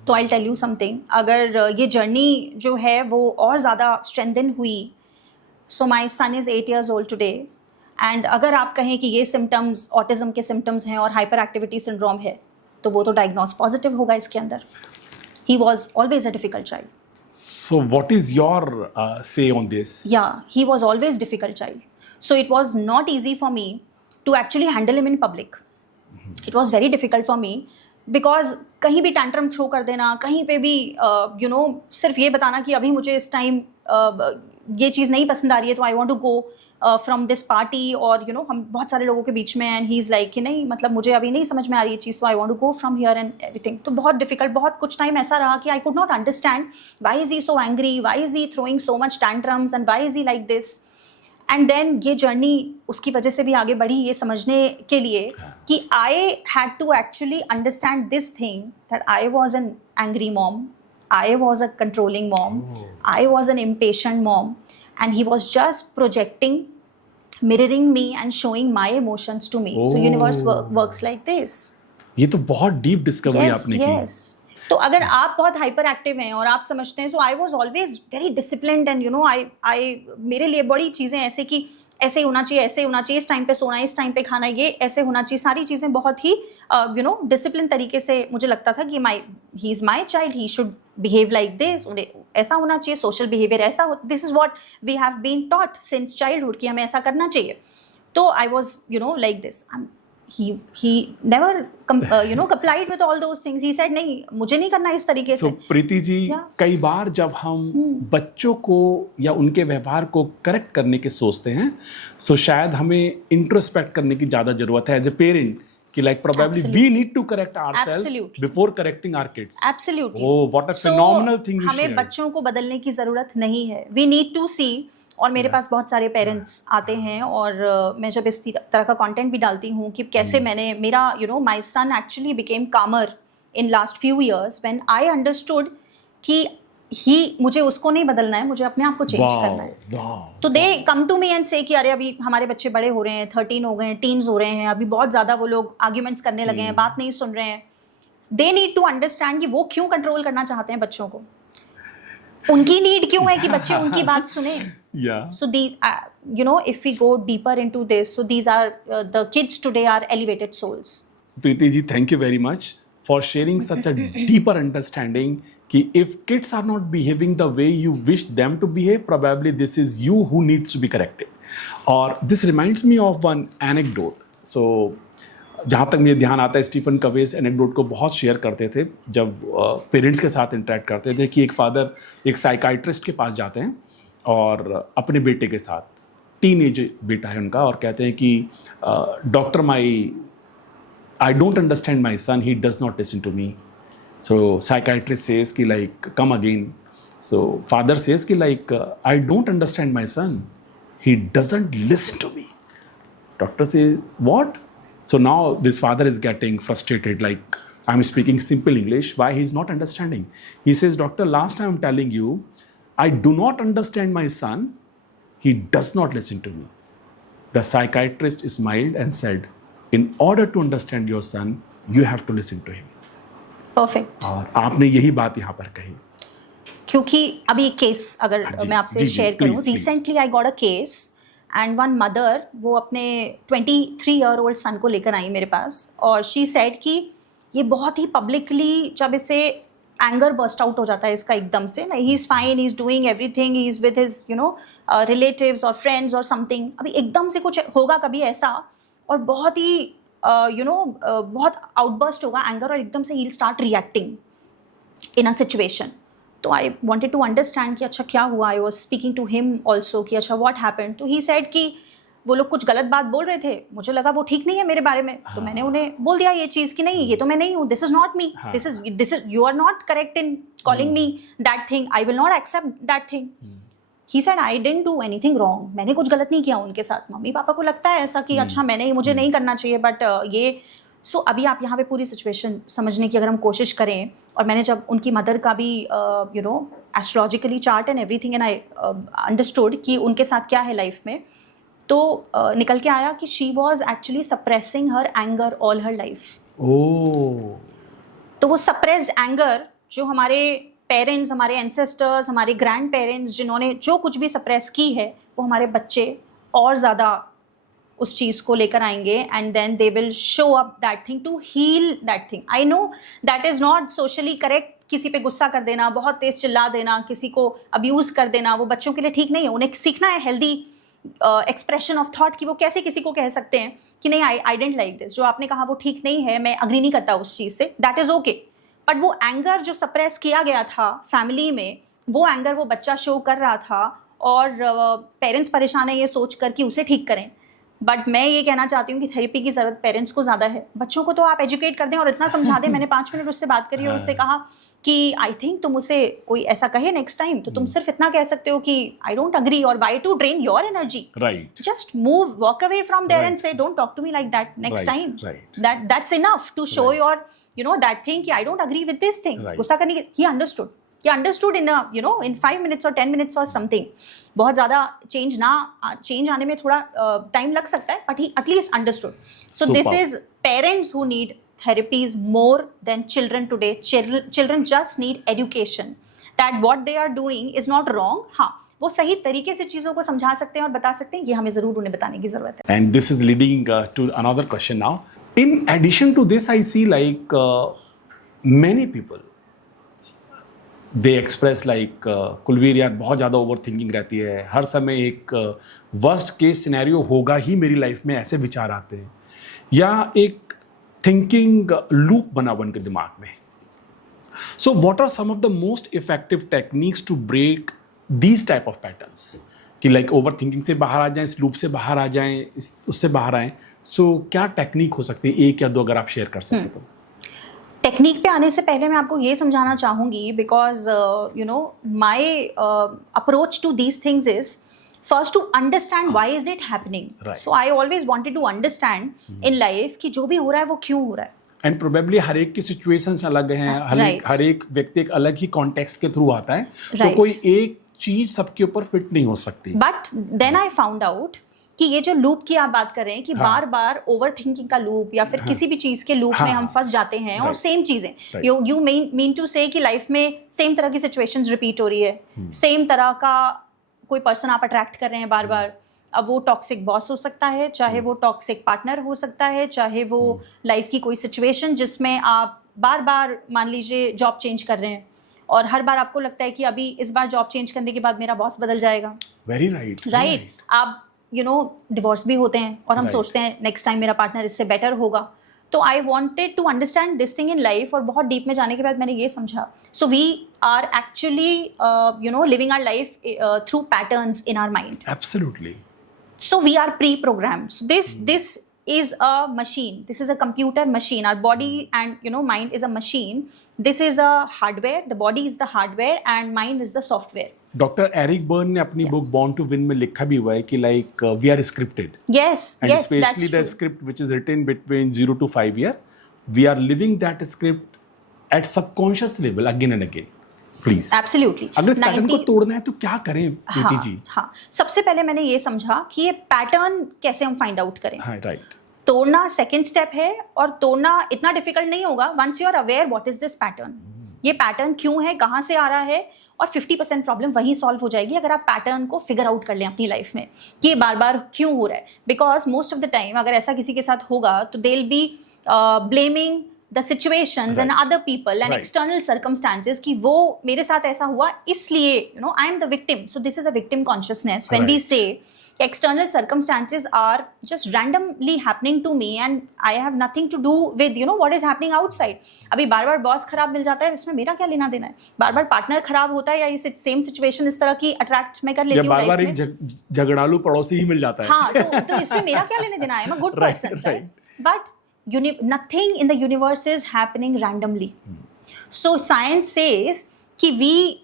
तो आई टेल यू समथिंग, अगर ये जर्नी जो है वो और ज़्यादा स्ट्रेंथन हुई, so my son is 8 years old today, and अगर आप कहें कि ये सिम्टम्स ऑटिज्म के सिम्टम्स हैं और हाइपर एक्टिविटी सिंड्रोम है, तो वो तो डायग्नोस पॉजिटिव होगा इसके अंदर। He was always a difficult child. so what is your say on this? Yeah, he was always difficult child. So it was not easy for me to actually handle him in public. It was very difficult for me because कहीं भी tantrum throw कर देना, कहीं पे भी सिर्फ ये बताना कि अभी मुझे इस टाइम ये चीज़ नहीं पसंद आ रही है, तो I want to go from this party, और हम बहुत सारे लोगों के बीच में, एंड ही इज़ लाइक कि नहीं, मतलब मुझे अभी नहीं समझ में आ रही है चीज़, तो I want to go from here and everything. तो बहुत डिफिकल्ट, बहुत कुछ टाइम ऐसा रहा कि I could not understand why is he so angry, why is he throwing so much tantrums, and why is he like this. And then ये journey उसकी वजह से भी आगे बढ़ी, ये समझने के लिए कि I had to actually understand this thing that I was an angry mom, I was a controlling mom. I was an impatient mom, and he was just projecting, mirroring me and showing my emotions to me. So universe works like this. ये तो बहुत deep discovery आपने की। Yes. तो अगर आप बहुत hyper active हैं और आप समझते हैं, so I was always very disciplined, and I मेरे लिए बड़ी चीज़ें ऐसे कि ऐसे होना चाहिए, ऐसे होना चाहिए, इस टाइम पे सोना, इस टाइम पे खाना, ये ऐसे होना चाहिए, सारी चीज़ें बहुत ही डिसिप्लिन तरीके से मुझे लगता था कि he is my child, he should behave like this, ऐसा होना चाहिए, सोशल बिहेवियर ऐसा हो, this is what we have been taught since childhood कि हमें ऐसा करना चाहिए। तो I was like this. he never complied with all those things. He said नहीं, मुझे नहीं करना इस तरीके से। प्रीति जी, कई बार जब हम बच्चों को या उनके व्यवहार को करेक्ट करने के सोचते हैं, सो शायद हमें इंट्रोस्पेक्ट करने की ज़्यादा ज़रूरत है एज ए पेरेंट कि like probably we need to correct ourselves before correcting our kids. Absolutely. Oh, what a phenomenal thing you shared. हमें बच्चों को बदलने की ज़रूरत नहीं है। We need to see, और मेरे पास बहुत सारे पेरेंट्स आते हैं, और मैं जब इस तरह का कंटेंट भी डालती हूँ कि कैसे मैंने मेरा माय सन एक्चुअली बिकेम कामर in last few years when I understood कि मुझे उसको नहीं बदलना है, मुझे अपने आप को चेंज करना है। तो दे कम टू मी एंड से कि अरे अभी हमारे बच्चे बड़े हो रहे हैं, 13 हो गए हैं, टीन्स हो रहे हैं, अभी बहुत ज़्यादा वो लोग आर्ग्यूमेंट्स करने लगे हैं, बात नहीं सुन रहे हैं। दे नीड टू अंडरस्टैंड कि वो क्यों कंट्रोल करना चाहते हैं बच्चों को, उनकी नीड क्यों है कि बच्चे उनकी बात सुने। So if we go deeper into this, so these are the kids today are elevated souls. Preeti ji, thank you very much for sharing such a deeper understanding कि if kids are not behaving the way you wish them to behave, probably this is you who needs to be corrected. और this reminds me of one anecdote. So जहाँ तक मुझे ध्यान आता है, Stephen कवे इस एनेक्डोट को बहुत शेयर करते थे जब पेरेंट्स के साथ इंटरेक्ट करते थे कि एक फादर एक साइकाइट्रिस्ट के पास जाते हैं और अपने बेटे के साथ, टीनेज बेटा है उनका, और कहते हैं कि doctor I don't understand my son, he does not listen to me. So psychiatrist says कि like come again. So father says कि like I don't understand my son, he doesn't listen to me. Doctor says what? So now this father is getting frustrated, like I'm speaking simple English, why he's not understanding. He says, doctor, last time I'm telling you, I do not understand my son, he does not listen to me. The psychiatrist smiled and said, in order to understand your son, you have to listen to him. Perfect. और आपने यही बात यहाँ पर कही। क्योंकि अभी case अगर मैं आपसे शेयर करूँ, recently I got a case and one mother वो अपने 23-year-old सन को लेकर आई मेरे पास, और शी सेड कि ये बहुत ही पब्लिकली जब इसे एंगर बर्स्ट आउट हो जाता है इसका एकदम से, he is fine, he is doing everything, he is with his relatives और फ्रेंड्स और समथिंग, अभी एकदम से कुछ होगा कभी ऐसा और बहुत ही बहुत आउटबर्स्ट होगा एंगर, और एकदम से he will start reacting in a situation. तो आई वॉन्टेड टू अंडरस्टैंड कि अच्छा क्या हुआ. I was speaking to him also कि अच्छा व्हाट हैपेंड. तो ही सेड कि वो लोग कुछ गलत बात बोल रहे थे, मुझे लगा वो ठीक नहीं है मेरे बारे में, तो मैंने उन्हें बोल दिया ये चीज़ कि नहीं, ये तो मैं नहीं हूँ, this is not me, this is you are not correct in calling me that thing, I will not accept that thing. He said I didn't do anything wrong, मैंने कुछ गलत नहीं किया उनके साथ. मम्मी पापा को लगता है ऐसा कि अच्छा मुझे नहीं करना चाहिए, बट ये सो अभी आप यहाँ पे पूरी सिचुएशन समझने की अगर हम कोशिश करें, और मैंने जब उनकी मदर का भी astrologically chart and everything and I understood कि उनके साथ क्या है लाइफ में, तो निकल के आया कि she was actually suppressing her anger all her life. तो वो सप्रेस्ड एंगर जो हमारे पेरेंट्स, हमारे एंसेस्टर्स, हमारे ग्रैंड पेरेंट्स जिन्होंने जो कुछ भी सप्रेस की है, वो हमारे बच्चे और ज़्यादा उस चीज़ को लेकर आएंगे, and then they will show up that thing to heal that thing. I know that is not socially correct, किसी पे गुस्सा कर देना, बहुत तेज चिल्ला देना, किसी को अब्यूज़ कर देना, वो बच्चों के लिए ठीक नहीं है. उन्हें सीखना है हेल्दी एक्सप्रेशन ऑफ थॉट कि वो कैसे किसी को कह सकते हैं कि नहीं आई डेंट लाइक दिस, जो आपने कहा वो ठीक नहीं है, मैं अग्री नहीं करता उस चीज़ से, दैट इज़ ओके. बट वो एंगर जो सप्रेस किया गया था फैमिली में, वो एंगर वो बच्चा शो कर रहा था, और पेरेंट्स परेशान है ये सोच कर कि उसे ठीक करें. बट मैं ये कहना चाहती हूँ कि थेरेपी की ज़रूरत पेरेंट्स को ज़्यादा है. बच्चों को तो आप एजुकेट कर दें और इतना समझा दें. मैंने 5 मिनट उससे बात करी और उससे कहा कि आई थिंक तुम उसे कोई ऐसा कहे नेक्स्ट टाइम तो तुम सिर्फ इतना कह सकते हो कि आई डोंट अग्री, और why to drain your energy, right, just move, walk away from there and say don't talk to me like that next time. That's enough to show your that thing कि I don't agree with this thing. गुस्सा करने की ही understood in in 5 minutes or 10 minutes or something. बहुत ज़्यादा change आने में थोड़ा टाइम लग सकता है, but he at least understood. So this is parents who need therapies more than children today. Children just need education that what they are doing is not wrong. हाँ, वो सही तरीके से चीज़ों को समझा सकते हैं और बता सकते हैं, ये हमें ज़रूर उन्हें बताने की ज़रूरत है. And this is leading to another question now. In addition to this, I see like many people they express like Kulveer यार बहुत ज़्यादा ओवर थिंकिंग रहती है, हर समय एक वर्स्ट केस सिनेरियो होगा ही मेरी लाइफ में, ऐसे विचार आते हैं, या एक थिंकिंग लूप बना हुआ उनके दिमाग में. So what are some of the most effective techniques to break these type of patterns, कि लाइक ओवर थिंकिंग से बाहर आ जाएं, इस लूप से बाहर आ जाएं, उससे बाहर आएं. सो क्या टेक्निक हो सकती है, एक या दो अगर आप शेयर कर सकें तो. टेक्निक पे आने से पहले मैं आपको ये समझाना चाहूँगी, because my approach to these things is first to understand why is it happening. Right. So I always wanted to understand in life कि जो भी हो रहा है वो क्यों हो रहा है. एंड प्रोबेबली हर एक की सिचुएशंस अलग हैं, हर एक व्यक्ति एक अलग ही कॉन्टेक्स्ट के थ्रू आता है, तो कोई एक चीज सबके ऊपर फिट नहीं हो सकती. But then I found out कि ये जो लूप की आप बात कर रहे हैं कि बार बार ओवर थिंकिंग का लूप या फिर किसी भी चीज के लूप में हम फंस जाते हैं, और सेम चीजें यू मीन टू से कि लाइफ में सेम तरह की सिचुएशंस रिपीट हो रही है, सेम तरह का कोई पर्सन आप अट्रैक्ट कर रहे हैं बार बार. अब वो टॉक्सिक बॉस हो सकता है, चाहे वो टॉक्सिक पार्टनर हो सकता है, चाहे वो लाइफ की कोई सिचुएशन जिसमें आप बार बार मान लीजिए जॉब चेंज कर रहे हैं और हर बार आपको लगता है कि अभी इस बार जॉब चेंज करने के बाद मेरा बॉस बदल जाएगा. Very right. आप डिवोर्स भी होते हैं और हम सोचते हैं नेक्स्ट टाइम मेरा पार्टनर इससे बेटर होगा. तो I wanted to understand this thing in life, और बहुत डीप में जाने के बाद मैंने ये समझा. So we are actually living our life through patterns in our mind. Absolutely. So we are pre-programmed. So this is a machine. This is a computer machine. Our body and mind is a machine. This is a hardware. The body is the hardware and mind is the software. Doctor Eric Berne ने अपनी book born to win में लिखा भी हुआ है कि like we are scripted. Yes, and yes, especially the script which is written between 0 to 5 year, we are living that script at subconscious level again and again. Please. Absolutely. अगर pattern को तोड़ना है तो क्या करें प्रीति जी? हाँ, सबसे पहले मैंने ये समझा कि ये पैटर्न कैसे हम फाइंड आउट करें. हाँ, राइट. तोड़ना सेकंड स्टेप है, और तोड़ना इतना डिफिकल्ट नहीं होगा once you are aware what is this pattern. ये पैटर्न क्यों है, कहाँ से आ रहा है, और 50% प्रॉब्लम वहीं सॉल्व हो जाएगी अगर आप पैटर्न को फिगर आउट कर लें अपनी लाइफ में कि ये बार बार क्यों हो रहा है. Because most of the time अगर ऐसा किसी के साथ होगा तो they will be blaming the situations and other people and external circumstances कि वो मेरे साथ ऐसा हुआ इसलिए, I am the victim. So this is a victim consciousness. When we say external circumstances are just randomly happening to me and I have nothing to do with what is happening outside. अभी बार बार boss खराब मिल जाता है, इसमें मेरा क्या लेना देना है. बार बार पार्टनर खराब होता है या इस सेम सिचुएशन इस तरह की अट्रैक्ट मैं कर लेती हूँ. बार बार एक झगड़ालू पड़ोसी ही मिल जाता है. हाँ, तो इससे मेरा क्या लेने देना है. I'm a good person, right? But nothing in the universe is happening randomly. So science says कि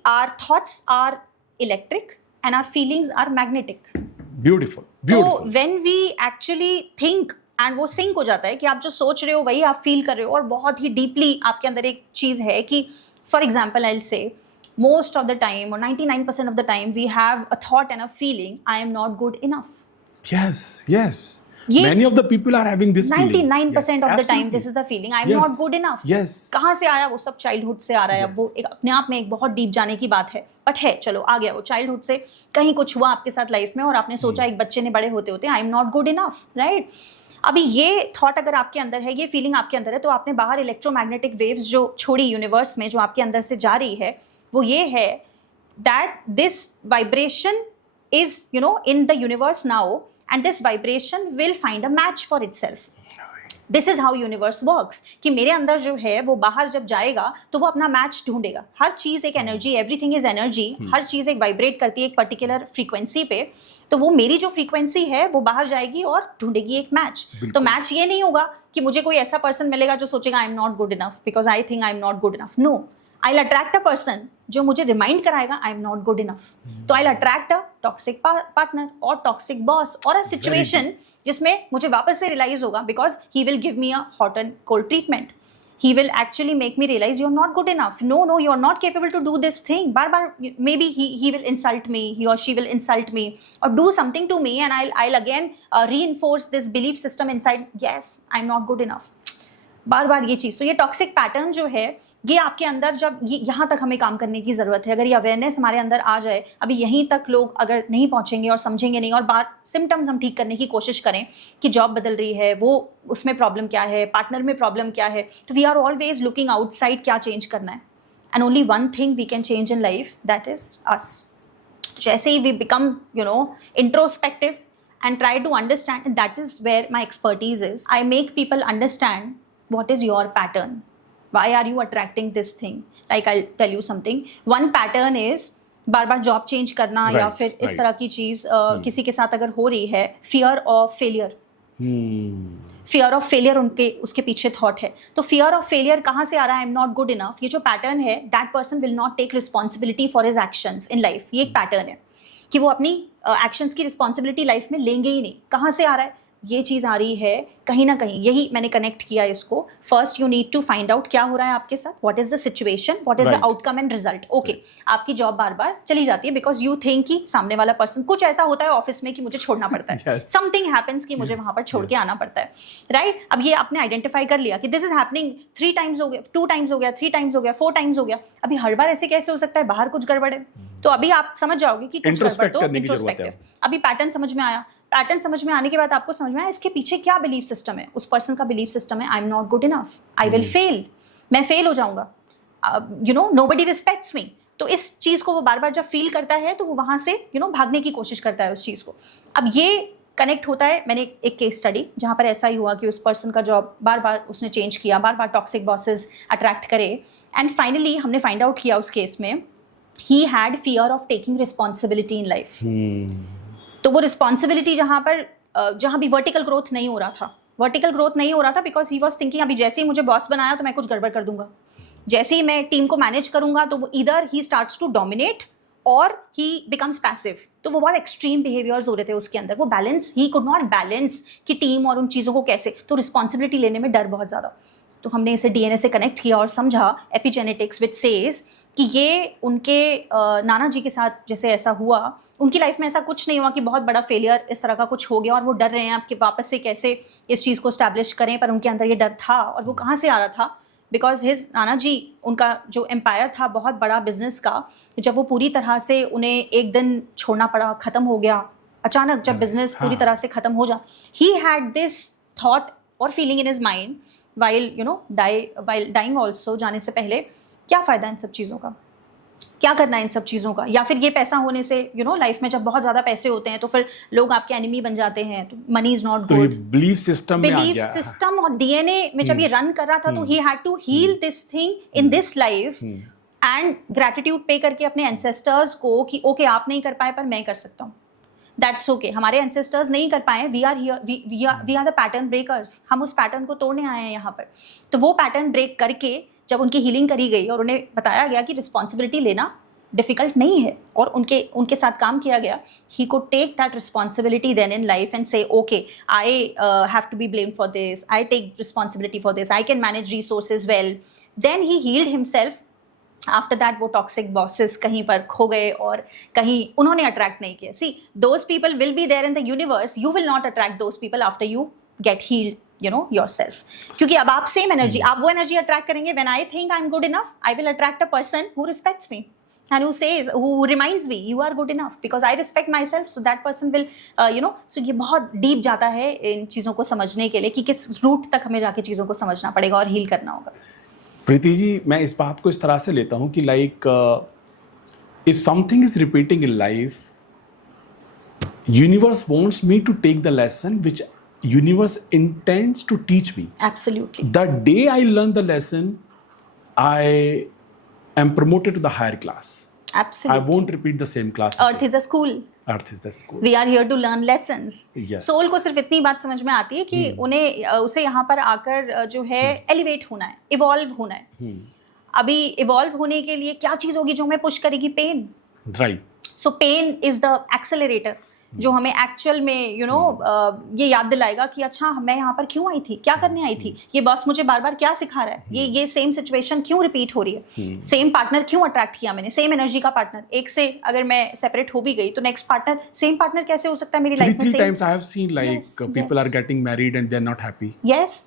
our thoughts are electric and our feelings are magnetic. Beautiful. So when we actually think and वो sync हो जाता है कि आप जो सोच रहे हो वही आप feel कर रहे हो, और बहुत ही deeply आपके अंदर एक चीज़ है कि for example I'll say most of the time or 99% of the time we have a thought and a feeling I am not good enough. Yes. Many of the people are having this 99% of the time this is the feeling I am not good enough. Yes. कहाँ से आया वो सब? Childhood से आ रहा है. अब वो एक अपने आप में एक बहुत डीप जाने की बात है, बट है, चलो आ गया वो चाइल्डहुड से. कहीं कुछ हुआ आपके साथ लाइफ में और आपने सोचा एक बच्चे ने बड़े होते होते आई am not good enough, right? अभी ये थॉट अगर आपके अंदर है, ये फीलिंग आपके अंदर है, तो आपने बाहर इलेक्ट्रोमैग्नेटिक वेव्स जो छोड़ी यूनिवर्स में, जो आपके अंदर से जा रही है, वो ये है that this vibration is in the universe now, and this vibration will find a match for itself. This is how universe works. कि मेरे अंदर जो है वो बाहर जब जाएगा तो वो अपना मैच ढूंढेगा. हर चीज़ एक एनर्जी, एवरीथिंग इज एनर्जी. हर चीज़ एक वाइब्रेट करती है एक पर्टिकुलर फ्रीक्वेंसी पे, तो वो मेरी जो फ्रीक्वेंसी है वो बाहर जाएगी और ढूंढेगी एक मैच. तो मैच ये नहीं होगा कि मुझे कोई ऐसा पर्सन मिलेगा जो सोचेगा I am not good enough because I think I am not good enough. No, I will attract a person जो मुझे रिमाइंड कराएगा I am not good enough. तो I will attract a toxic partner और toxic boss और a situation जिसमें मुझे वापस से रियलाइज होगा because he will give me a hot and cold treatment. he will actually make me realize you're not good enough. No, you're not capable to do this thing. Bar, maybe he will insult me, he or she will insult me or do something to me, and I'll again reinforce this belief system inside, yes, I'm not good enough. बार बार ये चीज़. तो ये toxic pattern जो है ये आपके अंदर जब यहाँ तक हमें काम करने की ज़रूरत है. अगर ये अवेयरनेस हमारे अंदर आ जाए, अभी यहीं तक लोग अगर नहीं पहुँचेंगे और समझेंगे नहीं और बात सिम्टम्स हम ठीक करने की कोशिश करें कि जॉब बदल रही है, वो उसमें प्रॉब्लम क्या है, पार्टनर में प्रॉब्लम क्या है, तो we are always looking outside क्या चेंज करना है. And only one thing we can change in life, that is us. जैसे ही we become introspective and try to understand, and that is where my expertise is. I make people understand what is your pattern. Why are you attracting this thing? Like I'll tell you something. One pattern is bar bar job change करना, या फिर इस तरह की चीज़ किसी के साथ अगर हो रही है, fear of failure. Fear of failure उसके पीछे थॉट है. तो फियर ऑफ फेलियर कहाँ से आ रहा है? I am not good enough. ये जो पैटर्न है, that person will not take responsibility for his actions in life. ये एक पैटर्न है कि वो अपनी एक्शंस की रिस्पॉन्सिबिलिटी लाइफ में लेंगे ही नहीं. कहाँ से आ रहा है? ये चीज़ आ रही है कहीं ना कहीं. यही मैंने कनेक्ट किया इसको. First you need to find out क्या हो रहा है आपके साथ, what is the situation, what is the outcome and result. Okay, आपकी जॉब बार बार चली जाती है बिकॉज यू थिंक कि सामने वाला पर्सन, कुछ ऐसा होता है ऑफिस में कि मुझे छोड़ना पड़ता है, समथिंग हैपेंस कि मुझे वहां पर छोड़ के आना पड़ता है, राइट? अब ये आपने आइडेंटिफाई कर लिया कि दिस इज हैपनिंग 3 टाइम्स हो गया, 2 टाइम्स हो गया, 3 टाइम्स हो गया, 4 टाइम्स हो गया. अभी हर बार ऐसे कैसे हो सकता है? बाहर कुछ गड़बड़ है. तो अभी आप समझ जाओगे कि कुछ गड़बड़. तो इंट्रोस्पेक्टिव. अभी पैटर्न समझ में आया. पैटर्न समझ में आने के बाद आपको समझ में आया इसके पीछे क्या बिलीफ सिस्टम है. उस पर्सन का बिलीफ सिस्टम है I am not good enough, I will fail, मैं फेल हो जाऊंगा, नोबडी रिस्पेक्ट्स मी. तो इस चीज़ को वो बार बार जब फील करता है तो वो वहाँ से भागने की कोशिश करता है उस चीज़ को. अब ये कनेक्ट होता है. मैंने एक केस स्टडी जहाँ पर ऐसा ही हुआ कि उस पर्सन का जॉब बार बार उसने चेंज किया, बार बार टॉक्सिक बॉसेस अट्रैक्ट करे, एंड फाइनली हमने फाइंड आउट किया उस केस में he had fear of taking responsibility in life. तो वो रिस्पॉन्सिबिलिटी जहाँ भी वर्टिकल ग्रोथ नहीं हो रहा था बिकॉज ही वॉज थिंकिंग अभी जैसे ही मुझे बॉस बनाया तो मैं कुछ गड़बड़ कर दूंगा, जैसे ही मैं टीम को मैनेज करूंगा तो वो इधर ही स्टार्ट्स टू डोमिनेट और ही बिकम्स पैसिव. तो वो बहुत एक्सट्रीम बिहेवियर्स हो रहे थे उसके अंदर. वो balance, he could not balance कि टीम और उन चीज़ों को कैसे. तो रिस्पॉन्सिबिलिटी लेने में डर बहुत ज़्यादा. तो हमने इसे डीएनए से कनेक्ट किया और समझा एपिजेनेटिक्स विच सेज कि ये उनके नाना जी के साथ जैसे ऐसा हुआ, उनकी लाइफ में ऐसा कुछ नहीं हुआ कि बहुत बड़ा फेलियर इस तरह का कुछ हो गया और वो डर रहे हैं अब कि वापस से कैसे इस चीज़ को स्टैब्लिश करें, पर उनके अंदर ये डर था. और वो कहाँ से आ रहा था? बिकॉज हिज नाना जी, उनका जो एम्पायर था बहुत बड़ा बिजनेस का, जब वो पूरी तरह से उन्हें एक दिन छोड़ना पड़ा, ख़त्म हो गया अचानक, जब बिजनेस पूरी तरह से ख़त्म हो जा, ही हैड दिस थॉट और feeling in his mind while while dying also, जाने से पहले, क्या फ़ायदा इन सब चीज़ों का, क्या करना है इन सब चीज़ों का, या फिर ये पैसा होने से लाइफ में जब बहुत ज़्यादा पैसे होते हैं तो फिर लोग आपके एनिमी बन जाते हैं, तो मनी इज नॉट तो ये गुड। बिलीफ सिस्टम में आ बिलीफ गया। सिस्टम और डीएनए में जब ये रन कर रहा था तो he had to heal this thing in this life and gratitude पे करके अपने एंसेस्टर्स को कि ओके आप नहीं कर पाए पर मैं कर सकता हूँ, दैट्स ओके। हमारे एंसेस्टर्स नहीं कर पाए, we are here, we are the pattern breakers, हम उस पैटर्न को तोड़ने आए हैं यहाँ पर। तो वो पैटर्न ब्रेक करके जब उनकी हीलिंग करी गई और उन्हें बताया गया कि रिस्पॉन्सिबिलिटी लेना डिफिकल्ट नहीं है और उनके साथ काम किया गया, he could take that responsibility then in life and say okay I have to be blamed for this, I take responsibility for this, I can manage resources well. Then he healed himself. After that वो toxic bosses कहीं पर खो गए और कहीं उन्होंने attract नहीं किया। See, those people will be there in the universe, you will not attract those people after you get healed yourself, क्योंकि अब आप सेम एनर्जी, आप वो एनर्जी अट्रैक्ट करेंगे। When I think I am good enough, I will attract a person who respects me and who says, who reminds me you are good enough because I respect myself, so that person will so ये बहुत deep जाता है इन चीज़ों को समझने के लिए कि किस रूट तक हमें जाके चीज़ों को समझना पड़ेगा और हील करना होगा। प्रीति जी, मैं इस बात को इस तरह से लेता हूँ कि like if something is repeating in life, universe wants me to take the lesson which universe intends to teach me. Absolutely. The day I learn the lesson, I am promoted to the higher class. Absolutely. I won't repeat the same class. Earth is a school. Earth is the school. We are here to learn lessons. Yes. Soul को सिर्फ इतनी बात समझ में आती है कि उन्हें उसे यहाँ पर आकर जो है एलिवेट होना है, इवॉल्व होना है। अभी इवॉल्व होने के लिए क्या चीज़ होगी जो हमें पुश करेगी? Pain. Right. So pain is the accelerator जो हमें एक्चुअल में ये याद दिलाएगा कि अच्छा मैं यहाँ पर क्यों आई थी, क्या करने आई थी, ये बॉस मुझे बार बार क्या सिखा रहा है, ये सेम सिचुएशन क्यों रिपीट हो रही है, सेम पार्टनर क्यों अट्रैक्ट किया मैंने, सेम एनर्जी का पार्टनर। एक से अगर मैं सेपरेट हो भी गई तो नेक्स्ट पार्टनर, सेम पार्टनर कैसे हो सकता है मेरी लाइफ में? Three times I have seen people are getting married and they're not happy. Yes.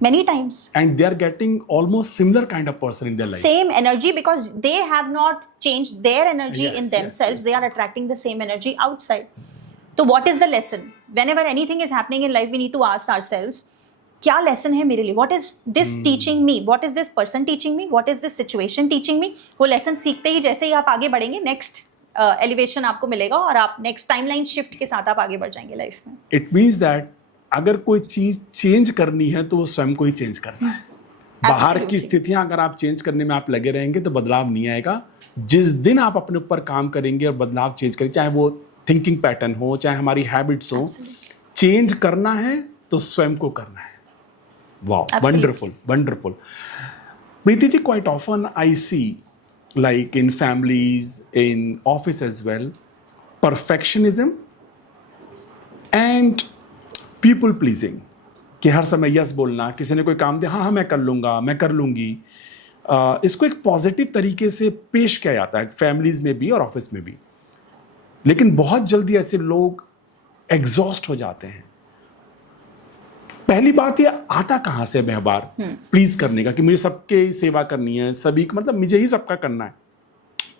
Many times. And they are getting almost similar kind of person in their life. Same energy because they have not changed their energy in themselves. Yes. They are attracting the same energy outside. So what is the lesson? Whenever anything is happening in life, we need to ask ourselves, क्या lesson है मेरे लिए? What is this teaching me? What is this person teaching me? What is this situation teaching me? वो lesson सीखते ही जैसे ही आप आगे बढ़ेंगे, next elevation आपको मिलेगा और आप next timeline shift के साथ आप आगे बढ़ जाएंगे लाइफ में। It means that अगर कोई चीज चेंज करनी है तो वो स्वयं को ही चेंज करना है। बाहर की स्थितियां अगर आप चेंज करने में आप लगे रहेंगे तो बदलाव नहीं आएगा। जिस दिन आप अपने ऊपर काम करेंगे और बदलाव चेंज करेंगे, चाहे वो थिंकिंग पैटर्न हो, चाहे हमारी हैबिट्स हो, चेंज करना है तो स्वयं को करना है। वाह, wonderful wonderful. Preeti ji, quite often I see like in families, in office as well, perfectionism and people pleasing, कि हर समय यस बोलना, किसी ने कोई काम दिया, हाँ मैं कर लूँगा, मैं कर लूँगी, इसको एक पॉजिटिव तरीके से पेश किया जाता है फैमिलीज में भी और ऑफिस में भी। लेकिन बहुत जल्दी ऐसे लोग एग्जॉस्ट हो जाते हैं। पहली बात ये, आता कहाँ से व्यवहार प्लीज करने का, कि मुझे सबके सेवा करनी है, सभी मतलब मुझे ही सबका करना है,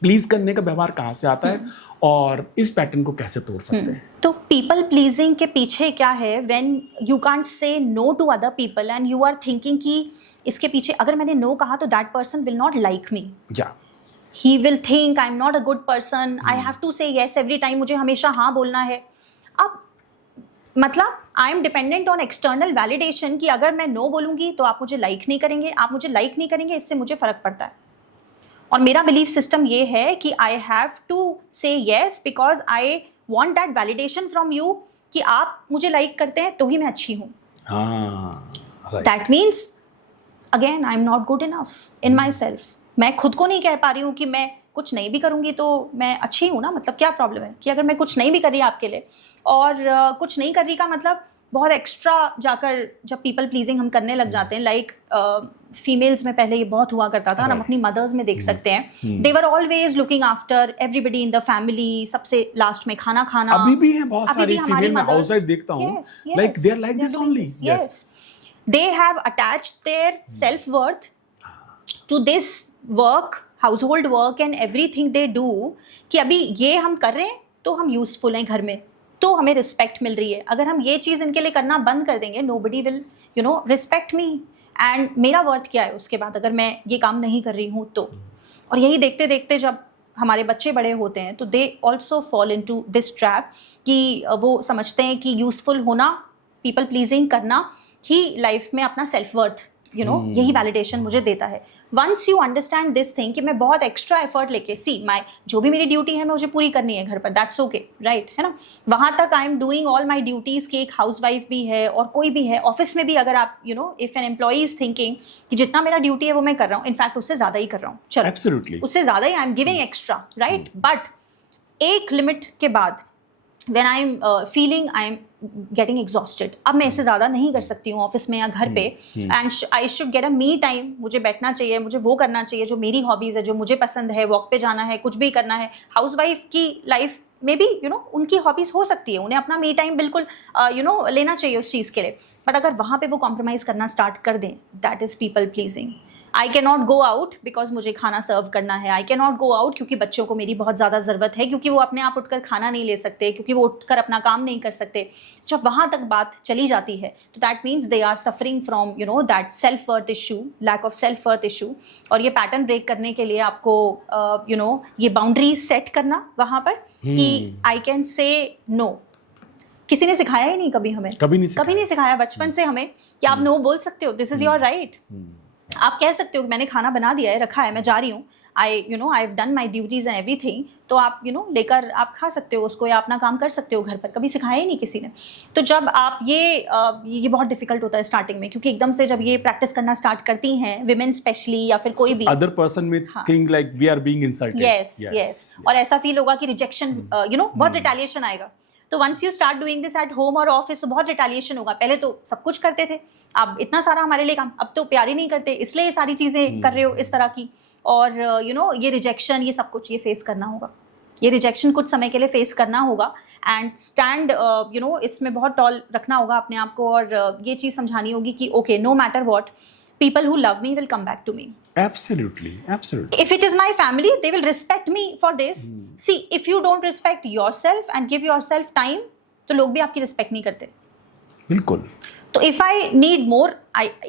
प्लीज करने का व्यवहार कहाँ से आता है और इस पैटर्न को कैसे तोड़ सकते हैं? तो पीपल प्लीजिंग के पीछे क्या है? When you can't say no to other people and you are thinking कि इसके पीछे अगर मैंने नो कहा तो that person will not like me, या he will think I am not a good person, I have to say yes every time, मुझे हमेशा हाँ बोलना है। अब मतलब I am dependent on external validation कि अगर मैं नो बोलूँगी तो आप मुझे लाइक नहीं करेंगे, आप मुझे लाइक नहीं करेंगे, इससे मुझे फ़र्क पड़ता है। और मेरा बिलीफ सिस्टम ये है कि आई हैव टू से yes because I want that validation from you कि आप मुझे लाइक करते हैं तो ही मैं अच्छी हूँ। That means again I am not good enough in my self. मैं खुद को नहीं कह पा रही हूँ कि मैं कुछ नहीं भी करूँगी तो मैं अच्छी हूँ ना। मतलब क्या प्रॉब्लम है कि अगर मैं कुछ नहीं भी कर रही आपके लिए, और कुछ नहीं कर रही का मतलब बहुत एक्स्ट्रा जाकर जब पीपल प्लीजिंग हम करने लग जाते हैं, लाइक फीमेल्स में पहले ये बहुत हुआ करता था, हम अपनी मदर्स में देख सकते हैं, they were always looking after everybody in the family, सबसे लास्ट में खाना खाना। अभी भी हैं बहुत सारी फीमेल, मैं हाउसवाइफ देखता हूँ, like they are like this only. Yes, they have attached their self worth to this work, household work and everything they do, कि अभी ये हम कर रहे हैं तो हम यूजफुल हैं घर में, तो हमें रिस्पेक्ट मिल रही है। अगर हम ये चीज़ इनके लिए करना बंद कर देंगे, nobody will respect me, and मेरा वर्थ क्या है उसके बाद अगर मैं ये काम नहीं कर रही हूँ तो। और यही देखते देखते जब हमारे बच्चे बड़े होते हैं तो they also fall into this trap कि वो समझते हैं कि यूजफुल होना, पीपल प्लीजिंग करना ही लाइफ में अपना सेल्फ वर्थ यही वैलिडेशन मुझे देता है। Once you understand this thing कि मैं बहुत एक्स्ट्रा एफर्ट लेके माई जो भी मेरी ड्यूटी है मैं मुझे पूरी करनी है घर पर, दैट्स ओके, राइट, है ना, वहाँ तक I am doing all my duties कि एक हाउस वाइफ भी है और कोई भी है, ऑफिस में भी अगर आप if an employee is thinking कि जितना मेरा ड्यूटी है वो मैं कर रहा हूँ, इनफैक्ट उससे ज़्यादा ही कर रहा हूँ, चलो एब्सोल्युटली उससे ज़्यादा ही I am giving extra, right, but एक लिमिट के बाद when I'm feeling I'm getting exhausted, अब मैं इससे ज़्यादा नहीं कर सकती हूँ ऑफिस में या घर पे, and I should get a me time, मुझे बैठना चाहिए, मुझे वो करना चाहिए जो मेरी हॉबीज़ है, जो मुझे पसंद है, वॉक पे जाना है, कुछ भी करना है। हाउस वाइफ की लाइफ में भी उनकी हॉबीज़ हो सकती है, उन्हें अपना मी टाइम बिल्कुल लेना चाहिए उस चीज़ के लिए, बट अगर वहाँ पे वो कॉम्प्रोमाइज़ करना स्टार्ट कर दें, that is people pleasing. I can not go out because मुझे खाना सर्व करना है, I can not go out क्योंकि बच्चों को मेरी बहुत ज़्यादा ज़रूरत है, क्योंकि वो अपने आप उठकर खाना नहीं ले सकते, क्योंकि वो उठकर अपना काम नहीं कर सकते। जब वहाँ तक बात चली जाती है तो that means they are suffering from that self worth issue, lack of self worth issue. और ये पैटर्न ब्रेक करने के लिए आपको ये बाउंड्रीज सेट करना वहाँ पर कि आई कैन से नो। किसी ने सिखाया ही नहीं कभी हमें, कभी नहीं सिखाया बचपन से हमें कि आप नो बोल सकते हो, दिस इज योर राइट। आप कह सकते हो कि मैंने खाना बना दिया है, रखा है, मैं जा रही हूँ, I have done my duties and everything, तो आप लेकर आप खा सकते हो उसको या अपना काम कर सकते हो घर पर। कभी सिखाया ही नहीं किसी ने। तो जब आप ये बहुत डिफिकल्ट होता है स्टार्टिंग में, क्योंकि एकदम से जब ये प्रैक्टिस करना स्टार्ट करती हैं विमेन स्पेशली या फिर कोई भी अदर पर्सन में think like we are being insulted, yes, और ऐसा फील होगा कि रिजेक्शन, बहुत रिटेलिएशन आएगा। तो once you start doing this at home और ऑफिस तो बहुत रिटेलिएशन होगा। पहले तो सब कुछ करते थे, अब इतना सारा हमारे लिए काम, अब तो प्यार ही नहीं करते, इसलिए ये सारी चीज़ें कर रहे हो इस तरह की। और ये रिजेक्शन, ये सब कुछ ये फेस करना होगा, ये रिजेक्शन कुछ समय के लिए फेस करना होगा एंड स्टैंड इसमें बहुत टॉल रखना होगा अपने आप को, और ये चीज़ समझानी होगी कि okay, no matter what, people who love me will come back to me. Absolutely. If it is my family, they will respect me for this. See, if you don't respect yourself and give yourself time, तो लोग भी आपकी respect नहीं करते। बिल्कुल। तो if I need more,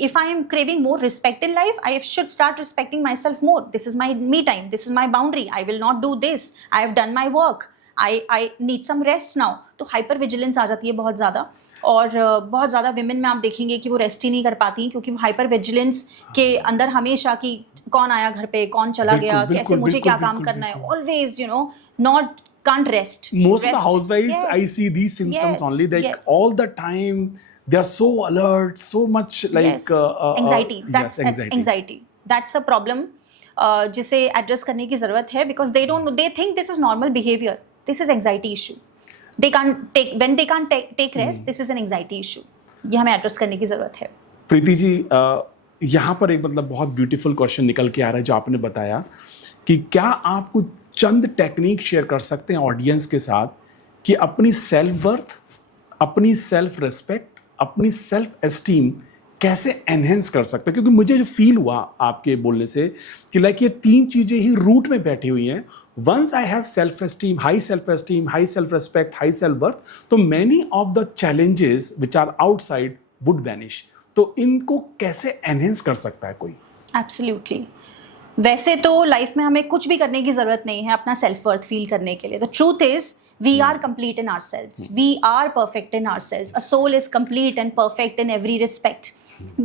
if I am craving more respect in life, I should start respecting myself more. This is my me time. This is my boundary. I will not do this. I have done my work. I need some rest now. तो hyper vigilance आ जाती है बहुत ज़्यादा, और बहुत ज़्यादा women में आप देखेंगे कि वो रेस्ट ही नहीं कर पाती, क्योंकि वो हाइपर विजिलेंस के अंदर हमेशा कि कौन आया घर पे, कौन चला गया, कैसे मुझे क्या काम करना है, always not can't rest. Most of the housewives, I see these symptoms only, like all the time they are so alert, so much like anxiety. That's anxiety. That's a problem जिसे एड्रेस करने की ज़रूरत है, because they don't know, they think this is normal behavior. This is anxiety issue. They can't take rest. This is an anxiety issue. ये हमें address करने की ज़रूरत है। प्रीति जी, यहाँ पर एक बहुत ब्यूटीफुल क्वेश्चन निकल के आ रहा है जो आपने बताया कि क्या आप कुछ चंद टेक्निक शेयर कर सकते हैं ऑडियंस के साथ कि अपनी सेल्फ वर्थ, अपनी सेल्फ रिस्पेक्ट, अपनी सेल्फ एस्टीम कैसे एनहेंस कर सकते हैं? क्योंकि मुझे जो फील हुआ आपके बोलने से कि लाइक ये तीन चीज़ें ही रूट में बैठी हुई हैं। Once I have self esteem, high self respect, high self worth, तो many of the challenges which are outside would vanish. तो इनको कैसे एनहेंस कर सकता है कोई? एब्सोल्युटली। वैसे तो लाइफ में हमें कुछ भी करने की ज़रूरत नहीं है अपना सेल्फ वर्थ फील करने के लिए। The truth is we are complete in ourselves. We are perfect in ourselves. A soul is complete and perfect in every respect.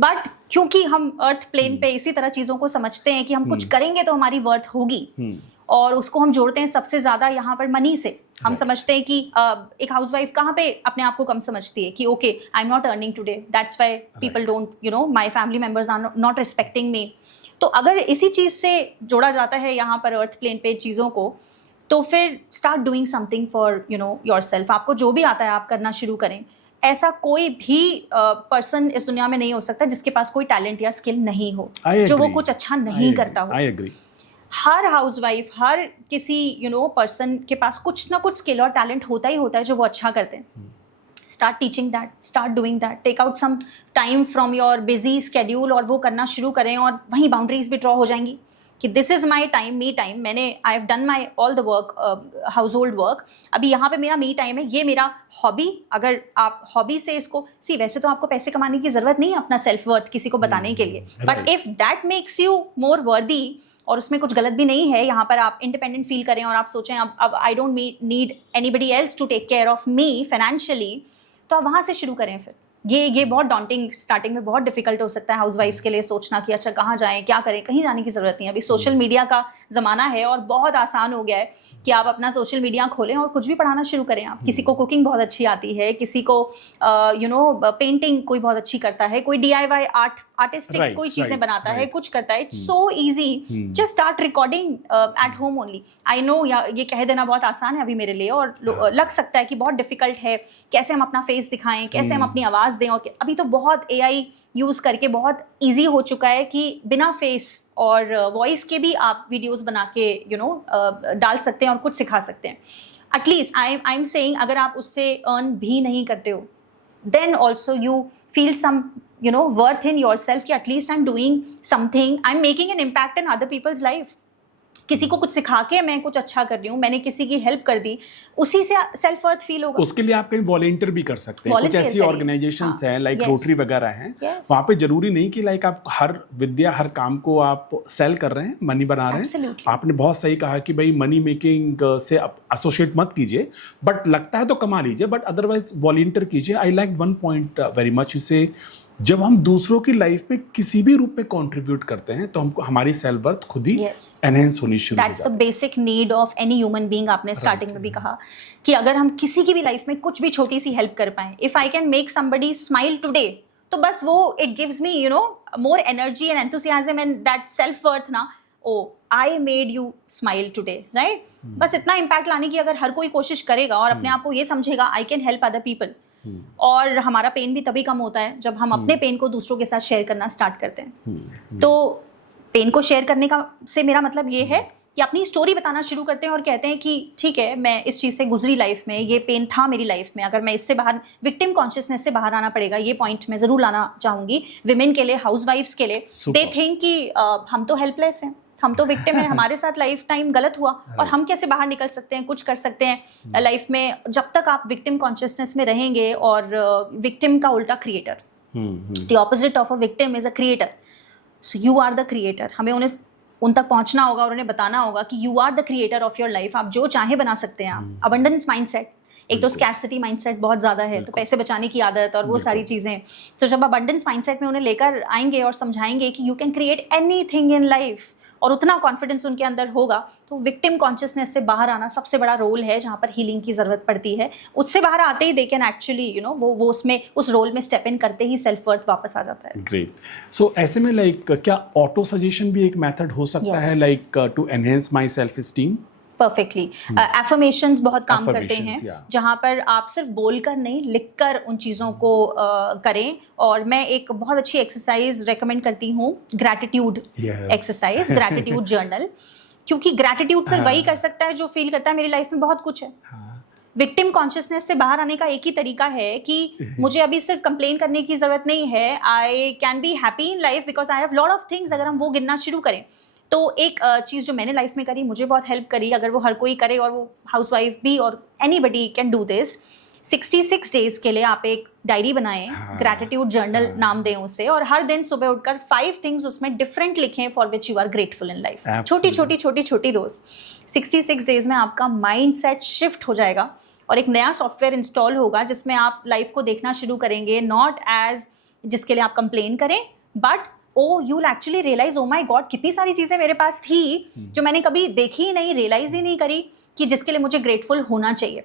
But क्योंकि हम अर्थ प्लेन पे इसी तरह चीज़ों को समझते हैं कि हम कुछ करेंगे तो हमारी वर्थ होगी, और उसको हम जोड़ते हैं सबसे ज़्यादा यहाँ पर मनी से। हम समझते हैं कि एक हाउसवाइफ कहाँ पे अपने आप को कम समझती है कि okay, I am not earning today, that's why people don't my family members are not respecting me. तो अगर इसी चीज़ से जोड़ा जाता है यहाँ पर अर्थ प्लेन पे चीज़ों को, तो फिर start doing something for yourself. आपको जो भी आता है आप करना शुरू करें। ऐसा कोई भी पर्सन इस दुनिया में नहीं हो सकता जिसके पास कोई टैलेंट या स्किल नहीं हो, जो वो कुछ अच्छा नहीं करता हो। I agree. हर हाउसवाइफ, हर किसी पर्सन के पास कुछ ना कुछ स्किल और टैलेंट होता ही होता है जो वो अच्छा करते हैं। start teaching that, start doing that, take out some time from your busy schedule और वो करना शुरू करें और वहीं boundaries भी draw हो जाएंगी कि this is my time, me time. मैंने I have done my all the work, household work. अभी यहाँ पे मेरा me time है, ये मेरा hobby. अगर आप hobby से इसको वैसे तो आपको पैसे कमाने की ज़रूरत नहीं है अपना self worth किसी को बताने के लिए, but if that makes you more worthy और उसमें कुछ गलत भी नहीं है, यहाँ पर आप इंडिपेंडेंट फील करें और आप सोचें अब I don't need anybody else to take care of me financially, तो आप वहाँ से शुरू करें फिर। ये बहुत डॉन्टिंग स्टार्टिंग में बहुत डिफिकल्ट हो सकता है हाउसवाइफ्स के लिए सोचना कि अच्छा कहाँ जाएं, क्या करें, कहीं जाने की ज़रूरत नहीं है। अभी सोशल मीडिया का ज़माना है और बहुत आसान हो गया है कि आप अपना सोशल मीडिया खोलें और कुछ भी पढ़ाना शुरू करें। आप किसी को कुकिंग बहुत अच्छी आती है, किसी को पेंटिंग कोई बहुत अच्छी करता है, कोई DIY आर्टिस्टिक कोई चीज़ें बनाता है, कुछ करता है। It's so easy, just start recording at home only. I know ये कह देना बहुत आसान है अभी मेरे लिए और लग सकता है कि बहुत डिफिकल्ट है, कैसे हम अपना फेस दिखाएं, कैसे हम अपनी आवाज़ दें। और अभी तो बहुत AI यूज़ करके बहुत ईजी हो चुका है कि बिना फेस और वॉइस के भी आप वीडियोस बना के डाल सकते हैं और कुछ सिखा सकते हैं। एटलीस्ट आई एम सेइंग अगर आप उससे अर्न भी नहीं करते हो, then also you feel some worth in yourself कि at least I'm doing something, I'm making an impact in other people's life. किसी को कुछ सिखा के मैं कुछ अच्छा कर रही हूँ, मैंने किसी की हेल्प कर दी, उसी से सेल्फ वर्थ फील होगा। उसके लिए आप कहीं वॉलंटियर भी कर सकते हैं। कुछ ऐसी ऑर्गेनाइजेशंस हैं लाइक रोटरी वगैरह हैं, वहाँ पे जरूरी नहीं कि लाइक आप हर काम को आप सेल कर रहे हैं, मनी बना रहे हैं। आपने बहुत सही कहा कि भाई मनी मेकिंग से एसोसिएट मत कीजिए, बट लगता है तो कमा लीजिए, बट अदरवाइज वॉलंटियर कीजिए। I like one point very much, इसे जब हम दूसरों की लाइफ में किसी भी रूप में कंट्रीब्यूट करते हैं तो हमको हमारी सेल्फ वर्थ खुद ही एनहेंस होनी शुरू हो जाती है। That's the basic need of any human being. आपने स्टार्टिंग में भी कहा कि अगर हम किसी की भी लाइफ में कुछ भी छोटी सी हेल्प कर पाएं, if I can make somebody smile today, तो बस वो it gives me more energy and enthusiasm and that self worth ना, oh I made you smile today, right. बस इतना इम्पैक्ट लाने की अगर हर कोई कोशिश करेगा और अपने आप को ये समझेगा I can help other people, और हमारा पेन भी तभी कम होता है जब हम अपने पेन को दूसरों के साथ शेयर करना स्टार्ट करते हैं। तो पेन को शेयर करने का से मेरा मतलब ये है कि अपनी स्टोरी बताना शुरू करते हैं और कहते हैं कि ठीक है, मैं इस चीज़ से गुजरी लाइफ में, ये पेन था मेरी लाइफ में, अगर मैं इससे बाहर, विक्टिम कॉन्शियसनेस से बाहर आना पड़ेगा। ये पॉइंट मैं ज़रूर लाना चाहूँगी विमेन के लिए, हाउसवाइफ्स के लिए। दे थिंक कि हम तो हेल्पलेस हैं, हम तो विक्टिम हैं, हमारे साथ लाइफ टाइम गलत हुआ और हम कैसे बाहर निकल सकते हैं, कुछ कर सकते हैं लाइफ में। जब तक आप विक्टिम कॉन्शियसनेस में रहेंगे, और विक्टिम का उल्टा creator, the opposite of a victim is a creator. So you are the creator. हमें उन तक पहुंचना होगा और उन्हें बताना होगा कि you are the creator of your life. आप जो चाहे बना सकते हैं। आप अबंडेंस माइंडसेट, एक तो स्कैर्सिटी माइंडसेट बहुत ज़्यादा है, तो पैसे बचाने की आदत और वो सारी चीज़ें, तो जब अबंडेंस माइंडसेट में उन्हें लेकर आएंगे और समझाएंगे कि you can create anything in life, और उतना कॉन्फिडेंस उनके अंदर होगा, तो विक्टिम कॉन्शियसनेस से बाहर आना सबसे बड़ा रोल है जहाँ पर हीलिंग की ज़रूरत पड़ती है। उससे बाहर आते ही दे कैन एक्चुअली वो उसमें उस रोल में स्टेप इन करते ही सेल्फ वर्थ वापस आ जाता है। ग्रेट। सो ऐसे में लाइक क्या ऑटो सजेशन भी एक मेथड हो सकता है like to enhance my self esteem? Perfectly. Affirmations बहुत काम करते हैं, जहाँ पर आप सिर्फ बोलकर नहीं, लिखकर उन चीज़ों को करें। और मैं एक बहुत अच्छी एक्सरसाइज रेकमेंड करती हूँ, ग्रैटिट्यूड एक्सरसाइज, ग्रैटिट्यूड जर्नल। क्योंकि ग्रैटिट्यूड सिर्फ वही कर सकता है जो फील करता है मेरी लाइफ में बहुत कुछ है। विक्टिम कॉन्शियसनेस से बाहर आने का एक ही तरीका है कि मुझे अभी सिर्फ कंप्लेन करने की ज़रूरत नहीं है, I can be happy in life because I have lot of things. अगर हम वो गिनना शुरू करें तो एक चीज़ जो मैंने लाइफ में करी, मुझे बहुत हेल्प करी, अगर वो हर कोई करे, और वो हाउसवाइफ भी और anybody can do this, 66 days के लिए आप एक डायरी बनाएं, ग्रैटिट्यूड जर्नल नाम दें उसे, और हर दिन सुबह उठकर 5 थिंग्स उसमें डिफरेंट लिखें for which you are grateful in life. छोटी रोज। 66 डेज में आपका माइंड सेट शिफ्ट हो जाएगा और एक नया सॉफ्टवेयर इंस्टॉल होगा जिसमें आप लाइफ को देखना शुरू करेंगे नॉट एज जिसके लिए आप कंप्लेन करें, but you will actually realise, oh my god, कितनी सारी चीज़ें मेरे पास थी जो मैंने कभी देखी ही नहीं, रियलाइज ही नहीं करी कि जिसके लिए मुझे ग्रेटफुल होना चाहिए।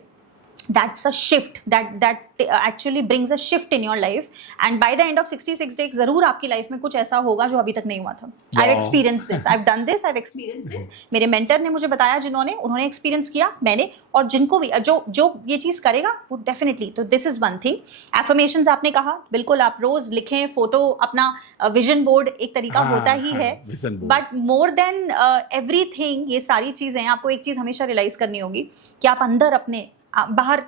That's a shift that actually brings a shift in your life, and by the end of 66 days ज़रूर आपकी लाइफ में कुछ ऐसा होगा जो अभी तक नहीं हुआ था। I've experienced this, I've done this, I've experienced this। मेरे मेंटर ने मुझे बताया, उन्होंने एक्सपीरियंस किया, मैंने, और जिनको भी जो ये चीज़ करेगा वो डेफिनेटली। तो this is one thing. Affirmations आपने कहा, बिल्कुल आप रोज लिखें, फोटो, अपना विजन बोर्ड एक तरीका होता ही है, बट मोर देन एवरीथिंग, ये सारी चीज़ें आपको एक चीज़ हमेशा रियलाइज करनी होगी कि आप अंदर अपने बाहर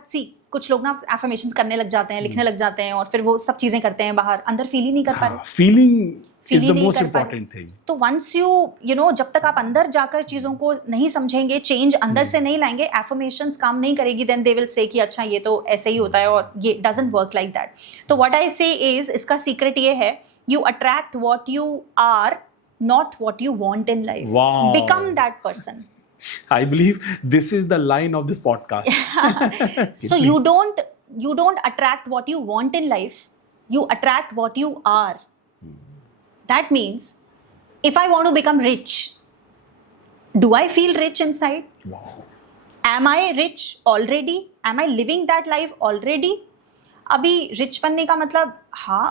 कुछ लोग ना एफर्मेशंस करने लग जाते हैं, लिखने लग जाते हैं और फिर वो सब चीजें करते हैं, बाहर अंदर फील ही नहीं कर पा रहे। Feeling Feel is he the नहीं मोस्ट कर पा रहे। Important thing. तो वंस यू नो जब तक आप अंदर जाकर चीजों को नहीं समझेंगे, चेंज अंदर से नहीं लाएंगे, एफर्मेशंस काम नहीं करेगी, देन दे विल से कि अच्छा ये तो ऐसे ही होता है और ये डजंट वर्क लाइक दैट। तो व्हाट आई से इज, इसका सीक्रेट ये है, you attract what you are, not what you want in life. Wow. Become that person. I believe this is the line of this podcast. So you don't attract what you want in life, you attract what you are. That means if I want to become rich, do I feel rich inside? Wow. Am I rich already? Am I living that life already? अभी rich बनने का मतलब, हाँ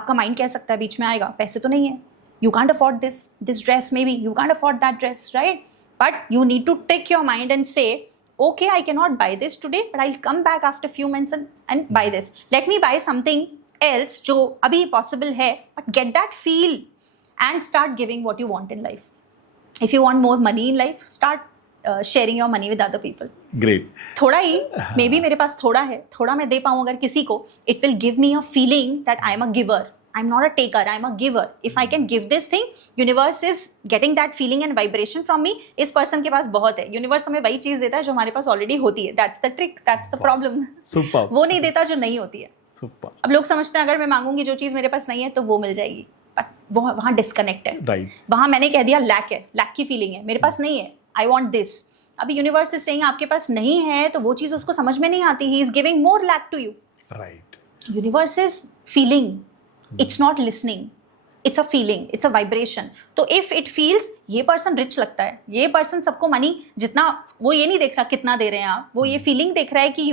आपका mind कह सकता है बीच में आएगा, पैसे तो नहीं है, you can't afford this dress, maybe you can't afford that dress, right? But you need to trick your mind and say, okay, I cannot buy this today, but I'll come back after a few months and buy this. Let me buy something else जो अभी possible है, but get that feel and start giving what you want in life. If you want more money in life, start sharing your money with other people. Great. थोड़ा ही, may be मेरे पास थोड़ा है, थोड़ा मैं दे पाऊँ अगर किसी को, it will give me a feeling that I am a giver. I'm not a taker, I'm a giver. If I can give this thing, universe is getting that feeling and vibration from me. इस person के पास बहुत है, universe हमें वही चीज़ देता है जो हमारे पास already होती है. That's the trick, that's the problem. Super. वो नहीं देता जो नहीं होती है. Super. अब लोग समझते हैं अगर मैं मांगूंगी जो चीज़ मेरे पास नहीं है तो वो मिल जाएगी, बट वो वहाँ डिस्कनेक्ट है. Right. वहाँ मैंने कह दिया लैक है, लैक की फीलिंग है, मेरे पास नहीं है, आई वॉन्ट दिस. अभी यूनिवर्स इज सेइंग आपके पास नहीं है, तो वो चीज़ उसको समझ में नहीं आती. He is giving more lack to you. Right. Universe is feeling, it's not listening, it's a feeling, it's a vibration. तो इफ इट फील्स ये पर्सन रिच लगता है, ये पर्सन सबको मनी जितना, वो ये नहीं देख रहा कितना दे रहे हैं आप, वो ये फीलिंग देख रहा है कि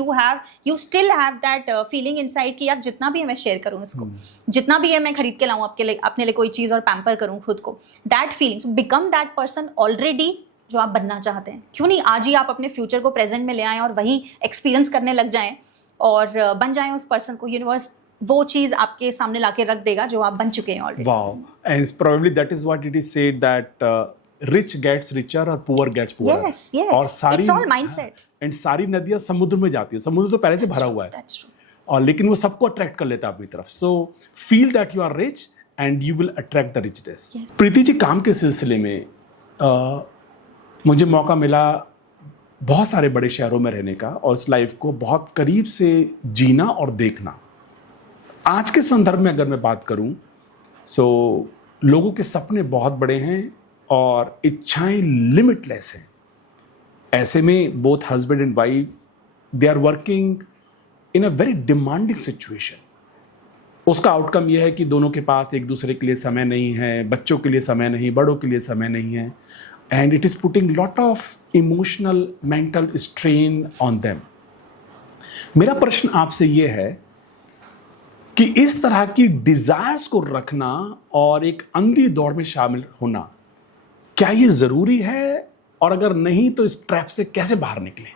you still have that feeling inside कि यार जितना भी है मैं शेयर करूँ इसको, जितना भी है मैं खरीद के लाऊं आपके लिए, अपने लिए कोई चीज़ और पैम्पर करूँ खुद को. That feeling, become that person already जो आप बनना चाहते हैं. क्यों नहीं आज ही आप अपने फ्यूचर को प्रेजेंट में ले आएं और वही एक्सपीरियंस करने लग जाएं और बन जाएं उस पर्सन को. यूनिवर्स वो चीज आपके सामने लाके रख देगा जो आप बन चुके हैं already. Wow. And probably that is what it is said that rich gets richer or poor gets poorer. Yes, yes. और सारी, It's all mindset. And सारी नदियाँ समुद्र में जाती है. समुद्र तो पहले से भरा हुआ है. That's true. और लेकिन वो सबको अट्रैक्ट कर लेता है अपनी तरफ. So feel that you are rich and you will attract the richness. Yes. Preeti ji, काम के सिलसिले में मुझे मौका मिला बहुत सारे बड़े शहरों में रहने का और इस लाइफ को बहुत करीब से जीना और देखना. आज के संदर्भ में अगर मैं बात करूं, सो लोगों के सपने बहुत बड़े हैं और इच्छाएं लिमिटलेस हैं. ऐसे में both husband and wife, they are working in a very demanding situation. उसका आउटकम यह है कि दोनों के पास एक दूसरे के लिए समय नहीं है, बच्चों के लिए समय नहीं, बड़ों के लिए समय नहीं है. And it is putting lot of emotional mental strain on them. मेरा प्रश्न आपसे ये है कि इस तरह की डिजायर्स को रखना और एक अंधी दौड़ में शामिल होना, क्या ये ज़रूरी है, और अगर नहीं तो इस ट्रैप से कैसे बाहर निकलें?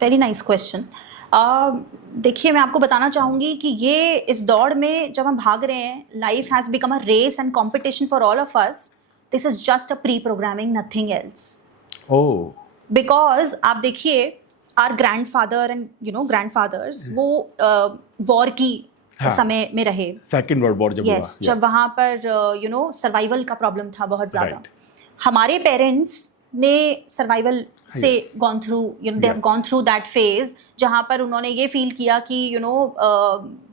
Very nice question. देखिए, मैं आपको बताना चाहूँगी कि ये इस दौड़ में जब हम भाग रहे हैं, life has become a race and competition for all of us. This is just a pre programming, nothing else. Oh. Because आप देखिए, आर ग्रैंडफादर एंड ग्रैंडफादर्स वो वॉर की समय में रहे. सेकेंड वर्ल्ड वॉर जब हुआ. Yes, जब वहाँ पर सर्वाइवल का प्रॉब्लम था बहुत ज़्यादा. Right. हमारे पेरेंट्स ने सर्वाइवल से gone through, they have gone through that phase जहाँ पर उन्होंने ये फील किया कि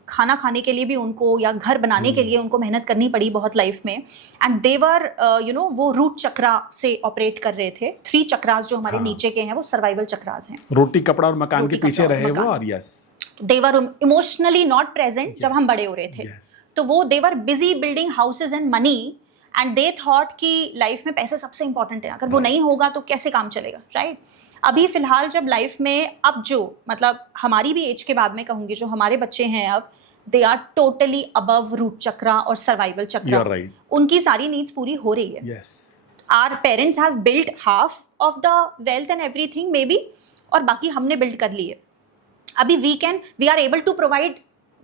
खाना खाने के लिए भी उनको या घर बनाने के लिए उनको मेहनत करनी पड़ी बहुत लाइफ में. एंड देवर वो रूट चक्रा से ऑपरेट कर रहे थे. 3 चक्रास जो हमारे नीचे के हैं वो सर्वाइवल चक्रास हैं. रोटी कपड़ा और मकान के पीछे रहे वो. और yes, they were emotionally not present जब हम बड़े हो रहे थे. तो वो they were busy building houses and money and they thought कि लाइफ में पैसे सबसे इंपॉर्टेंट है, अगर वो नहीं होगा तो कैसे काम चलेगा, राइट? अभी फिलहाल जब लाइफ में अब जो मतलब हमारी भी एज के बाद में कहूँगी, जो हमारे बच्चे हैं अब, they are totally above root chakra और सर्वाइवल चक्रा. right. उनकी सारी नीड्स पूरी हो रही है. yes. Our parents have built half of the wealth and everything maybe, और बाकी हमने बिल्ड कर ली है. अभी we are able to provide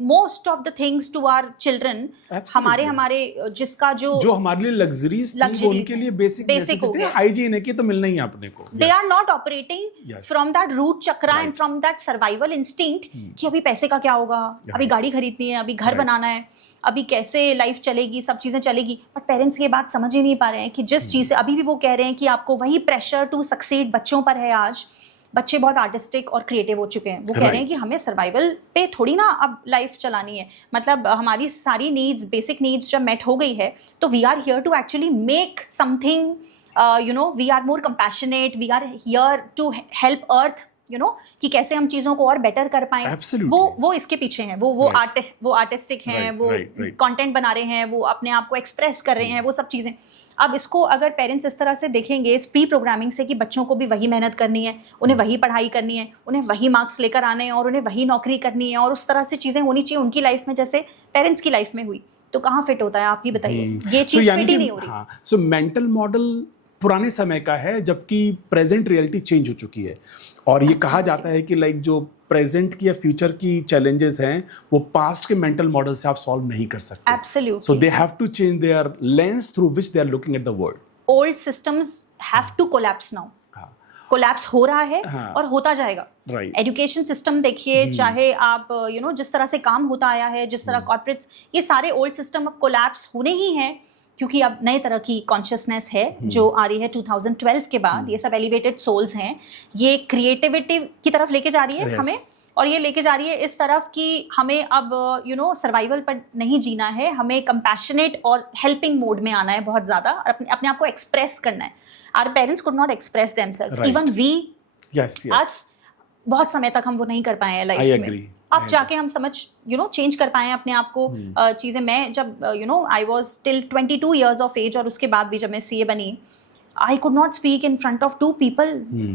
most of the things to our children, हमारे जिसका जो हमारे लिए लग्जरीज थी वो उनके लिए बेसिक हो गया, हाइजीन है कि तो मिलना ही है अपने को। They are not operating from that root chakra and from that survival instinct कि अभी पैसे का क्या होगा, अभी गाड़ी खरीदनी है, अभी घर बनाना है, अभी कैसे लाइफ चलेगी, सब चीजें चलेगी। बट पेरेंट्स ये बात समझ ही नहीं पा रहे हैं कि जिस चीज से अभी भी वो कह रहे हैं कि आपको वही प्रेशर टू सक्सीड बच्चों पर है। आज बच्चे बहुत आर्टिस्टिक और क्रिएटिव हो चुके हैं, वो कह रहे हैं कि हमें सर्वाइवल पे थोड़ी ना अब लाइफ चलानी है, मतलब हमारी सारी नीड्स, बेसिक नीड्स जब मेट हो गई है तो we are here to actually make something, we are more compassionate, we are here to help earth, कि कैसे हम चीजों को और बेटर कर पाएं। वो इसके पीछे हैं, वो आर्टिस्टिक हैं, वो कंटेंट बना रहे हैं, वो अपने आप को एक्सप्रेस कर रहे हैं, वो सब चीजें। अब इसको अगर पेरेंट्स इस तरह से देखेंगे, इस प्री प्रोग्रामिंग से कि बच्चों को भी वही मेहनत करनी है, उन्हें वही पढ़ाई करनी है, उन्हें वही मार्क्स लेकर आने हैं और उन्हें वही नौकरी करनी है और उस तरह से चीजें होनी चाहिए उनकी लाइफ में जैसे पेरेंट्स की लाइफ में हुई, तो कहाँ फिट होता है? आप ही बताइए, ये चीज फिट ही नहीं हो रही। सो मेंटल मॉडल पुराने समय का है, जबकि प्रेजेंट रियलिटी चेंज हो चुकी है। और ये कहा जाता है कि लाइक जो प्रेजेंट की या फ्यूचर की चैलेंजेस हैं वो पास्ट के मेंटल मॉडल से आप सॉल्व नहीं कर सकते। Absolutely. So they have to change their lens through which they are looking at the world. Old systems have to collapse now. Collapse हो रहा है और होता जाएगा। एजुकेशन सिस्टम देखिए, चाहे आप जिस तरह से काम होता आया है, जिस तरह कॉर्पोरेट्स, ये सारे ओल्ड सिस्टम अब कोलैप्स होने ही हैं, क्योंकि अब नए तरह की कॉन्शियसनेस है जो आ रही है 2012 के बाद। ये सब एलिवेटेड सोल्स हैं, ये क्रिएटिविटी की तरफ लेके जा रही है हमें, और ये लेके जा रही है इस तरफ कि हमें अब सर्वाइवल पर नहीं जीना है, हमें कंपैशनेट और हेल्पिंग मोड में आना है बहुत ज़्यादा, और अपने आप को एक्सप्रेस करना है। Our parents could not express themselves, even we, us, बहुत समय तक हम वो नहीं कर पाए हैं लाइफ में। अब जाके हम समझ चेंज कर पाए हैं अपने आप को। चीज़ें मैं जब I was till 22 years of age, और उसके बाद भी जब मैं CA बनी, I could not speak in front of 2 people।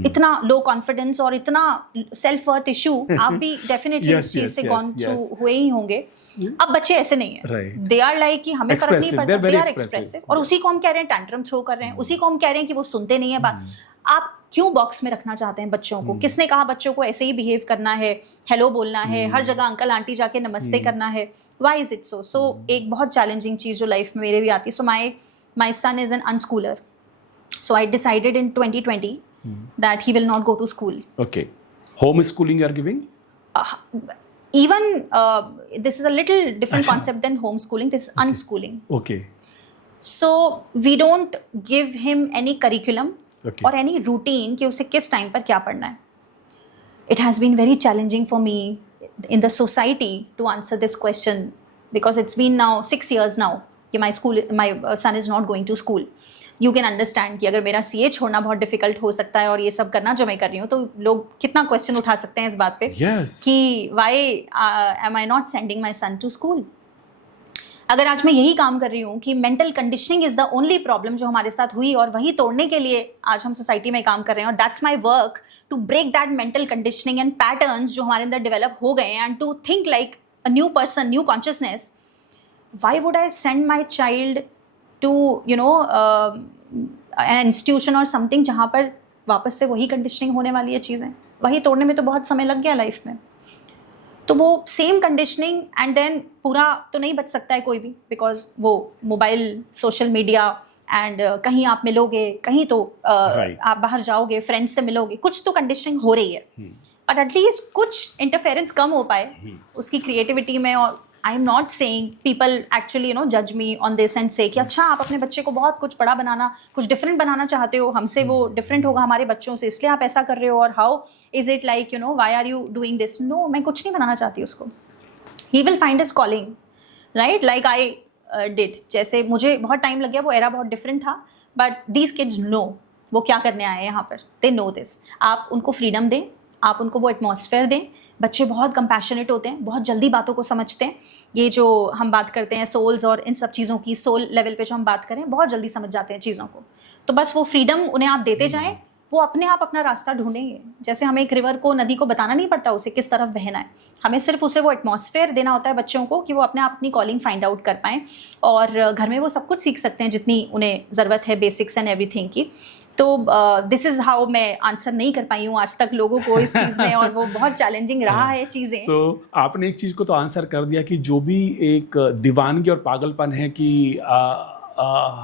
इतना लो कॉन्फिडेंस और इतना सेल्फ वर्थ इशू, आप भी डेफिनेटली इस चीज से गॉन थ्रू हुए ही होंगे। अब बच्चे ऐसे नहीं है, दे आर लाइक कि हमें फर्क नहीं पड़ता, दे आर एक्सप्रेसिव, और उसी को हम कह रहे हैं टैंट्रम थ्रो कर रहे हैं, उसी को हम कह रहे हैं कि वो सुनते नहीं है बात। आप क्यों बॉक्स में रखना चाहते हैं बच्चों को? किसने कहा बच्चों को ऐसे ही बिहेव करना है, हेलो बोलना है, हर जगह अंकल आंटी जाके नमस्ते करना है? Why is it so? So एक बहुत चैलेंजिंग चीज जो लाइफ में मेरे भी आती है। So my son is an unschooler, so I decided in 2020 that he will not go to school. Okay. Homeschooling you are giving? Even this is a little different concept than homeschooling. This is unschooling. Okay. So we don't give him any curriculum or any routine कि उसे किस time पर क्या पढ़ना है. It has been very challenging for me in the society to answer this question, because it's been now 6 years now कि my son is not going to school. You can understand कि अगर मेरा CA छोड़ना बहुत difficult हो सकता है और ये सब करना जो मैं कर रही हूँ, तो लोग कितना क्वेश्चन उठा सकते हैं इस बात पे कि why am I not sending my son to school. अगर आज मैं यही काम कर रही हूँ कि mental conditioning is the only problem जो हमारे साथ हुई, और वही तोड़ने के लिए आज हम सोसाइटी में काम कर रहे हैं, और that's my work to break that mental conditioning and patterns जो हमारे अंदर डेवलप हो गए and to think like a new person, new consciousness. Why would I send my child to an institution or something जहाँ पर वापस से वही कंडीशनिंग होने वाली है चीज़ें? वही तोड़ने में तो बहुत समय लग गया लाइफ में। तो वो सेम कंडीशनिंग एंड देन पूरा तो नहीं बच सकता है कोई भी, बिकॉज वो मोबाइल, सोशल मीडिया एंड कहीं आप मिलोगे, कहीं तो आप बाहर जाओगे, फ्रेंड्स से मिलोगे, कुछ तो कंडीशनिंग हो रही है, बट एटलीस्ट कुछ इंटरफेरेंस कम हो पाए उसकी क्रिएटिविटी में। और आई am not saying people actually जज मी ऑन दिस एंड से कि अच्छा आप अपने बच्चे को बहुत कुछ बड़ा बनाना, कुछ डिफरेंट बनाना चाहते हो, हमसे वो डिफरेंट होगा हमारे बच्चों से, इसलिए आप ऐसा कर रहे हो, और how is it like why are you doing this? No, मैं कुछ नहीं बनाना चाहती उसको। He will find his calling, right, like I did. जैसे मुझे बहुत टाइम लग गया, वो एरा बहुत डिफरेंट था, बट दीज किड्स नो वो क्या करने आए हैं यहाँ पर, दे नो दिस। आप उनको फ्रीडम दें, आप उनको वो एटमॉस्फेयर दें। बच्चे बहुत कंपैशनेट होते हैं, बहुत जल्दी बातों को समझते हैं। ये जो हम बात करते हैं सोल्स और इन सब चीज़ों की, सोल लेवल पे जो हम बात करें, बहुत जल्दी समझ जाते हैं चीज़ों को। तो बस वो फ्रीडम उन्हें आप देते जाएं, वो अपने आप अपना रास्ता ढूंढेंगे। जैसे हमें एक रिवर को, नदी को बताना नहीं पड़ता उसे किस तरफ बहना है, हमें सिर्फ उसे वो एटमॉस्फेयर देना होता है बच्चों को कि वो अपने आप अपनी कॉलिंग फाइंड आउट कर पाएँ, और घर में वो सब कुछ सीख सकते हैं जितनी उन्हें ज़रूरत है, बेसिक्स एंड एवरीथिंग की। तो दिस इज हाउ मैं आंसर नहीं कर पाई हूँ आज तक लोगों को इस चीज़ में, और वो बहुत चैलेंजिंग रहा है चीज़ें। तो आपने एक चीज को तो आंसर कर दिया कि जो भी एक दीवानगी और पागलपन है कि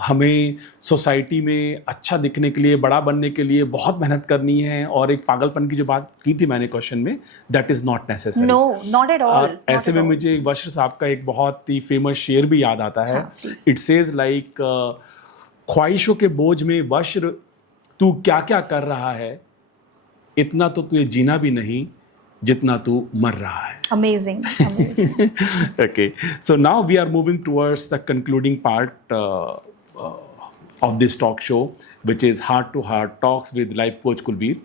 हमें सोसाइटी में अच्छा दिखने के लिए, बड़ा बनने के लिए बहुत मेहनत करनी है, और एक पागलपन की जो बात की थी मैंने क्वेश्चन में, that is not necessary. No, not at all. ऐसे में मुझे बशीर साहब का एक बहुत ही फेमस शेर भी याद आता है। इट सेज लाइक, ख्वाहिशों के बोझ में बशीर तू क्या क्या कर रहा है, इतना तो तुझे जीना भी नहीं जितना तू मर रहा है। Amazing, amazing. Okay, so now we are moving towards the concluding part of this talk show, which is Heart to Heart Talks with Life Coach Kulbir.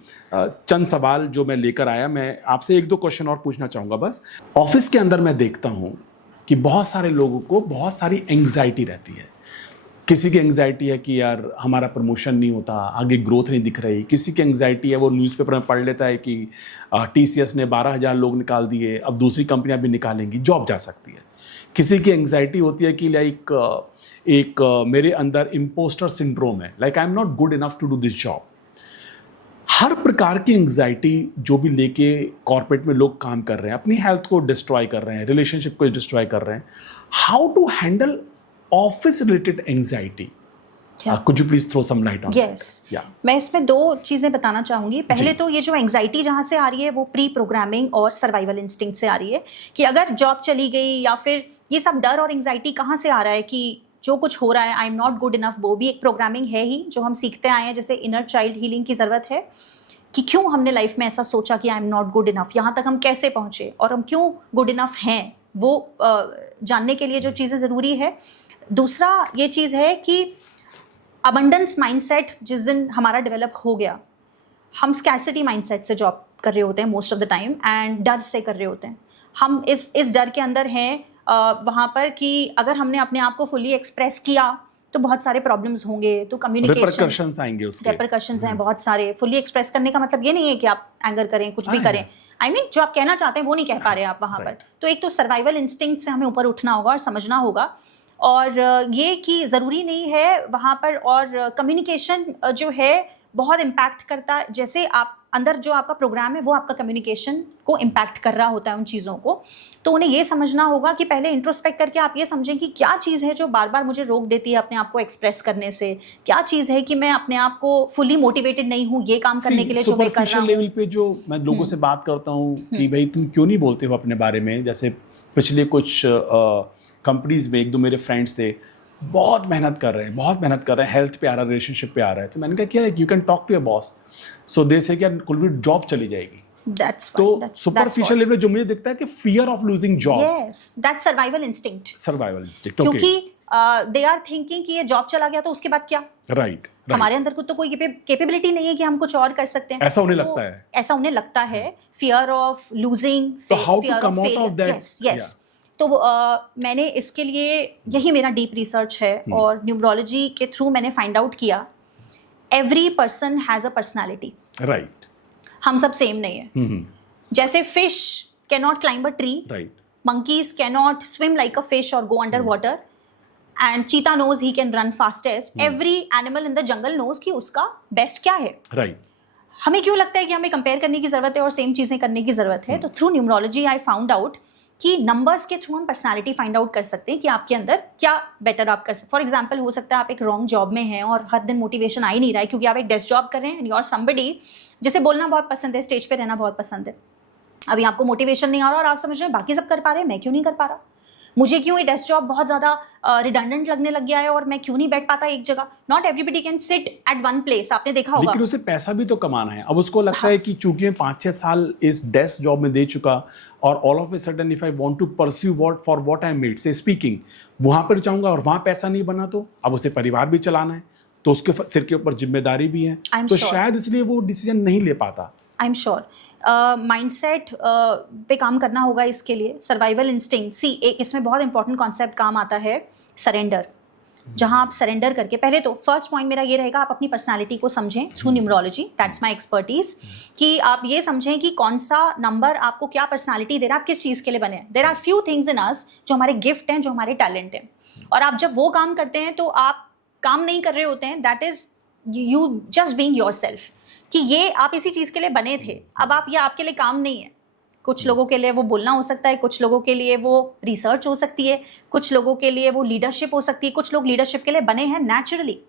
चंद सवाल जो मैं लेकर आया, मैं आपसे एक दो क्वेश्चन और पूछना चाहूँगा बस। ऑफिस के अंदर मैं देखता हूँ कि बहुत सारे लोगों को बहुत सारी एंग्जाइटी रहती है। किसी की एंग्जाइटी है कि यार हमारा प्रमोशन नहीं होता, आगे ग्रोथ नहीं दिख रही। किसी की एंग्जाइटी है, वो न्यूज़पेपर में पढ़ लेता है कि TCS ने 12,000 लोग निकाल दिए, अब दूसरी कंपनियां भी निकालेंगी, जॉब जा सकती है। किसी की एंग्जाइटी होती है कि लाइक एक मेरे अंदर इम्पोस्टर सिंड्रोम है, like I am not good enough to do this job. हर प्रकार की एंग्जाइटी जो भी लेके कॉर्पोरेट में लोग काम कर रहे हैं, अपनी हेल्थ को डिस्ट्रॉय कर रहे हैं, रिलेशनशिप को डिस्ट्रॉय कर रहे हैं। How to handle office related anxiety? Could you please throw some light on? Yes, मैं इसमें दो चीज़ें बताना चाहूँगी। पहले तो ये जो एंग्जाइटी जहाँ से आ रही है वो प्री प्रोग्रामिंग और सर्वाइवल इंस्टिंक्ट से आ रही है, कि अगर जॉब चली गई या फिर ये सब डर और एंग्जाइटी कहाँ से आ रहा है कि जो कुछ हो रहा है I am not good enough, वो भी एक प्रोग्रामिंग है ही जो हम सीखते आए हैं। जैसे इनर चाइल्ड हीलिंग की ज़रूरत है कि क्यों हमने लाइफ में ऐसा सोचा कि आई एम नॉट गुड इनफ, यहाँ तक हम कैसे पहुँचे और हम क्यों गुड इनफ हैं, वो जानने के लिए जो चीज़ें ज़रूरी है। दूसरा ये चीज़ है कि अबंडेंस माइंडसेट जिस दिन हमारा डेवलप हो गया, हम स्कैर्सिटी माइंडसेट से जॉब कर रहे होते हैं most of the time, and डर से कर रहे होते हैं। हम इस डर के अंदर हैं वहाँ पर कि अगर हमने अपने आप को फुली एक्सप्रेस किया तो बहुत सारे प्रॉब्लम्स होंगे, तो कम्युनिकेशन रिपरकशंस आएंगे, उसके रिपरकशंस हैं बहुत सारे। फुली एक्सप्रेस करने का मतलब ये नहीं है कि आप एंगर करें, कुछ भी करें, आई मीन जो आप कहना चाहते हैं वो नहीं कह पा रहे आप वहाँ पर। तो एक तो सर्वाइवल इंस्टिंक्ट से हमें ऊपर उठना होगा और समझना होगा, और ये कि ज़रूरी नहीं है वहाँ पर, और कम्युनिकेशन जो है बहुत इम्पैक्ट करता है। जैसे आप अंदर जो आपका प्रोग्राम है वो आपका कम्युनिकेशन को इम्पैक्ट कर रहा होता है उन चीज़ों को। तो उन्हें ये समझना होगा कि पहले इंट्रोस्पेक्ट करके आप ये समझें कि क्या चीज़ है जो बार बार मुझे रोक देती है अपने आप को एक्सप्रेस करने से, क्या चीज़ है कि मैं अपने आप को फुली मोटिवेटेड नहीं हूँ ये काम करने के लिए जो मैं कर रहा हूँ। लेवल पे जो मैं लोगों से बात करता हूँ कि भाई तुम क्यों नहीं बोलते हो अपने बारे में, जैसे पिछले कुछ कंपनीज में एक दो मेरे फ्रेंड्स थे, बहुत मेहनत कर रहे हैं, हेल्थ पे आ रहा है, रिलेशनशिप पे आ रहा है। तो मैंने कहा क्या you can talk to your boss, so they say क्या कुलबीर जॉब चली जाएगी। तो सुपरफिशियल लेवल जो मुझे दिखता है कि fear of losing job, yes that's survival instinct, क्योंकि दे आर थिंकिंग कि ये जॉब चला गया तो उसके बाद क्या, राइट हमारे अंदर को तो कोई कैपेबिलिटी नहीं है कि हम कुछ और कर सकते हैं, ऐसा उन्हें लगता है, fear of losing, fear of failure. Yes तो मैंने इसके लिए, यही मेरा डीप रिसर्च है और न्यूमरोलॉजी के थ्रू मैंने फाइंड आउट किया, every person has a personality, right. हम सब सेम नहीं है। जैसे fish can not climb a tree, right, monkeys cannot swim like a fish or go underwater, and cheetah knows he can run fastest. Every animal in the jungle knows कि उसका best क्या है। Right. हमें क्यों लगता है कि हमें कंपेयर करने की जरूरत है और सेम चीजें करने की जरूरत है? तो थ्रू न्यूमरोलॉजी आई फाउंड आउट कि नंबर्स के थ्रू हम पर्सनालिटी फाइंड आउट कर सकते हैं कि आपके अंदर क्या बेटर आप कर सकते। फॉर एग्जाम्पल हो सकता है आप एक रॉन्ग जॉब में हैं और हर दिन मोटिवेशन आ ही नहीं रहा है क्योंकि आप एक डेस्क जॉब कर रहे हैं, एंड यू आर समबडी जिसे बोलना बहुत पसंद है, स्टेज पे रहना बहुत पसंद है, अभी आपको मोटिवेशन नहीं आ रहा और आप समझ रहे हैं बाकी सब कर पा रहे हैं, मैं क्यों नहीं कर पा रहा, मुझे क्यों ये डेस्क जॉब बहुत ज़्यादा रिडंडेंट लगने लग गया है और मैं क्यों नहीं बैठ पाता एक जगह। Not everybody can sit at one place, आपने देखा होगा। लेकिन उसे पैसा भी तो कमाना है। अब उसको लगता है कि चूंकि मैं 5-6 साल इस डेस्क जॉब में दे चुका और all of a sudden if I want to pursue what I made से स्पीकिंग, वहां पर जाऊंगा और वहां पैसा नहीं बना तो अब उसे परिवार भी चलाना है, तो उसके सिर के ऊपर जिम्मेदारी भी है, तो शायद इसलिए वो डिसीजन नहीं ले पाता। आई एम श्योर माइंडसेट पे काम करना होगा इसके लिए। सर्वाइवल इंस्टिंक्ट, सी एक इसमें बहुत इंपॉर्टेंट कॉन्सेप्ट काम आता है, सरेंडर। जहां आप सरेंडर करके, पहले तो फर्स्ट पॉइंट मेरा ये रहेगा, आप अपनी पर्सनालिटी को समझें through numerology, that's my expertise, कि आप ये समझें कि कौन सा नंबर आपको क्या पर्सनालिटी दे रहा है, आप किस चीज़ के लिए बने हैं। There are few things in us जो हमारे गिफ्ट हैं, जो हमारे टैलेंट हैं, और आप जब वो काम करते हैं तो आप काम नहीं कर रहे होते हैं, that is you just being yourself, कि ये आप इसी चीज़ के लिए बने थे, अब आप ये आपके लिए काम नहीं है। कुछ लोगों के लिए वो बोलना हो सकता है, कुछ लोगों के लिए वो रिसर्च हो सकती है, कुछ लोगों के लिए वो लीडरशिप हो सकती है। कुछ लोग लीडरशिप के लिए बने हैं naturally,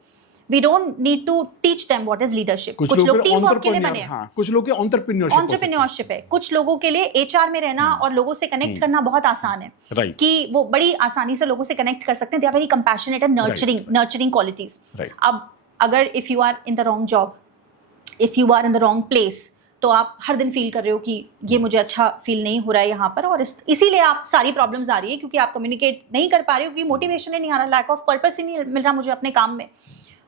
we don't need to teach them what is leadership. कुछ लोग टीम वर्क के लिए बने हैं, हाँ, कुछ लोग के एंटरप्रेन्योरशिप है, कुछ लोगों के लिए एचआर में रहना और लोगों से कनेक्ट करना बहुत आसान है, Right. कि वो बड़ी आसानी से लोगों से कनेक्ट कर सकते हैं। They are very compassionate and nurturing qualities. अब अगर if you are in the wrong job, if you are in the wrong place, तो आप हर दिन फील कर रहे हो कि ये मुझे अच्छा फील नहीं हो रहा है यहाँ पर, और इसीलिए आप सारी प्रॉब्लम्स आ रही है, क्योंकि आप कम्युनिकेट नहीं कर पा रहे हो, क्योंकि मोटिवेशन ही नहीं आ रहा, लैक ऑफ पर्पस ही नहीं मिल रहा मुझे अपने काम में।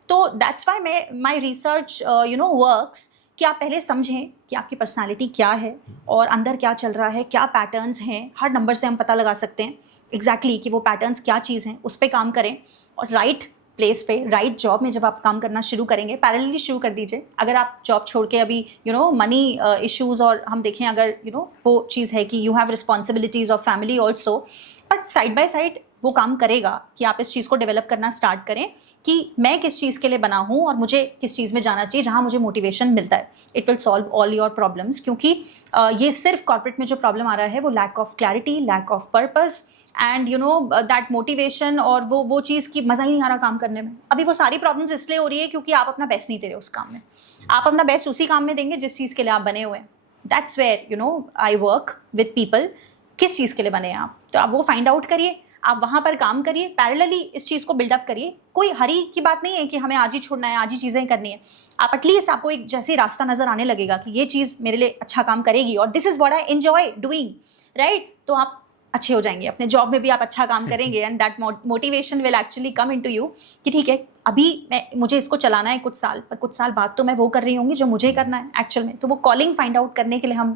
तो that's why my research works, कि आप पहले समझें कि आपकी पर्सनालिटी क्या है और अंदर क्या चल रहा है, क्या पैटर्न्स हैं। हर नंबर से हम पता लगा सकते हैं एग्जैक्टली कि वो पैटर्न्स क्या चीज़ हैं, उस पर काम करें, और राइट प्लेस पे राइट जॉब में जब आप काम करना शुरू करेंगे, पैरेलली शुरू कर दीजिए। अगर आप जॉब छोड़ के अभी मनी इश्यूज़, और हम देखें अगर वो चीज़ है कि you have responsibilities of family also, but side by side वो काम करेगा कि आप इस चीज़ को डेवलप करना स्टार्ट करें कि मैं किस चीज़ के लिए बना हूँ और मुझे किस चीज़ में जाना चाहिए, जहाँ मुझे मोटिवेशन मिलता है। It will solve all your problems, क्योंकि ये सिर्फ कॉर्पोरेट में जो प्रॉब्लम आ रहा है वो lack of clarity, lack of purpose and that motivation, और वो चीज़ की मज़ा ही नहीं आ रहा काम करने में। अभी वो सारी प्रॉब्लम्स इसलिए हो रही है क्योंकि आप अपना बेस्ट नहीं दे रहे उस काम में। आप अपना बेस्ट उसी काम में देंगे जिस चीज़ के लिए आप बने हुए हैं। That's where I work with people, किस चीज़ के लिए बने हैं आप, तो आप वो फाइंड आउट करिए, आप वहाँ पर काम करिए, पैरेलली इस चीज़ को बिल्डअप करिए। कोई हरी की बात नहीं है कि हमें आज ही छोड़ना है, आज ही चीज़ें करनी है। आप एटलीस्ट आपको एक जैसे रास्ता नज़र आने लगेगा कि ये चीज़ मेरे लिए अच्छा काम करेगी और this is what I enjoy doing, right, तो आप अच्छे हो जाएंगे। अपने जॉब में भी आप अच्छा काम करेंगे and that motivation will actually come into you कि ठीक है, अभी मुझे इसको चलाना है कुछ साल, पर कुछ साल बाद तो मैं वो कर रही होंगी जो मुझे करना है एक्चुअल में। तो वो कॉलिंग फाइंड आउट करने के लिए हम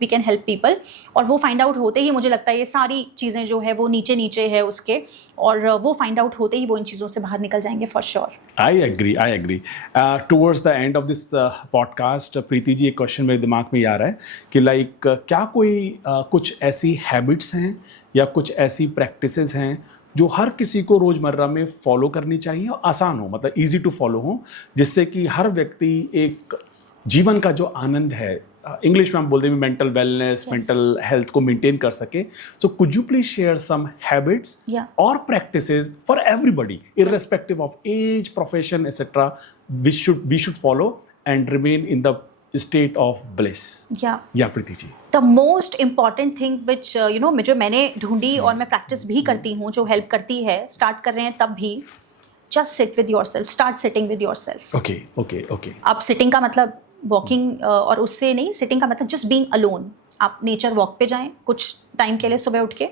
वी कैन हेल्प पीपल, और वो फाइंड आउट होते ही मुझे लगता है ये सारी चीज़ें जो है वो नीचे नीचे है उसके, और वो फाइंड आउट होते ही वो इन चीज़ों से बाहर निकल जाएंगे for sure. I agree. Towards the end of this podcast, Preeti ji, एक क्वेश्चन मेरे दिमाग में आ रहा है कि लाइक क्या कोई कुछ ऐसी हैबिट्स हैं या कुछ ऐसी प्रैक्टिसेस हैं जो हर किसी को रोज़मर्रा में फॉलो करनी चाहिए और आसान हो, मतलब इजी टू फॉलो हो, जिससे कि हर व्यक्ति एक जीवन का जो आनंद है, इंग्लिश में हम बोलते हैं मेंटल वेलनेस, मेंटल हेल्थ को मेंटेन कर सके। So could you please share some habits और practices for everybody irrespective of age, profession etcetera, we should follow and remain in the state of bliss? Yeah, Preeti ji. The most important thing which जो मैंने ढूंढी और मैं practice भी करती हूँ, जो हेल्प करती है, स्टार्ट कर रहे हैं तब भी, just sit with yourself, start sitting with yourself. Okay. अब सिटिंग का मतलब वॉकिंग और उससे नहीं, सिटिंग का मतलब जस्ट बीइंग अलोन। आप नेचर वॉक पे जाएं कुछ टाइम के लिए सुबह उठ के,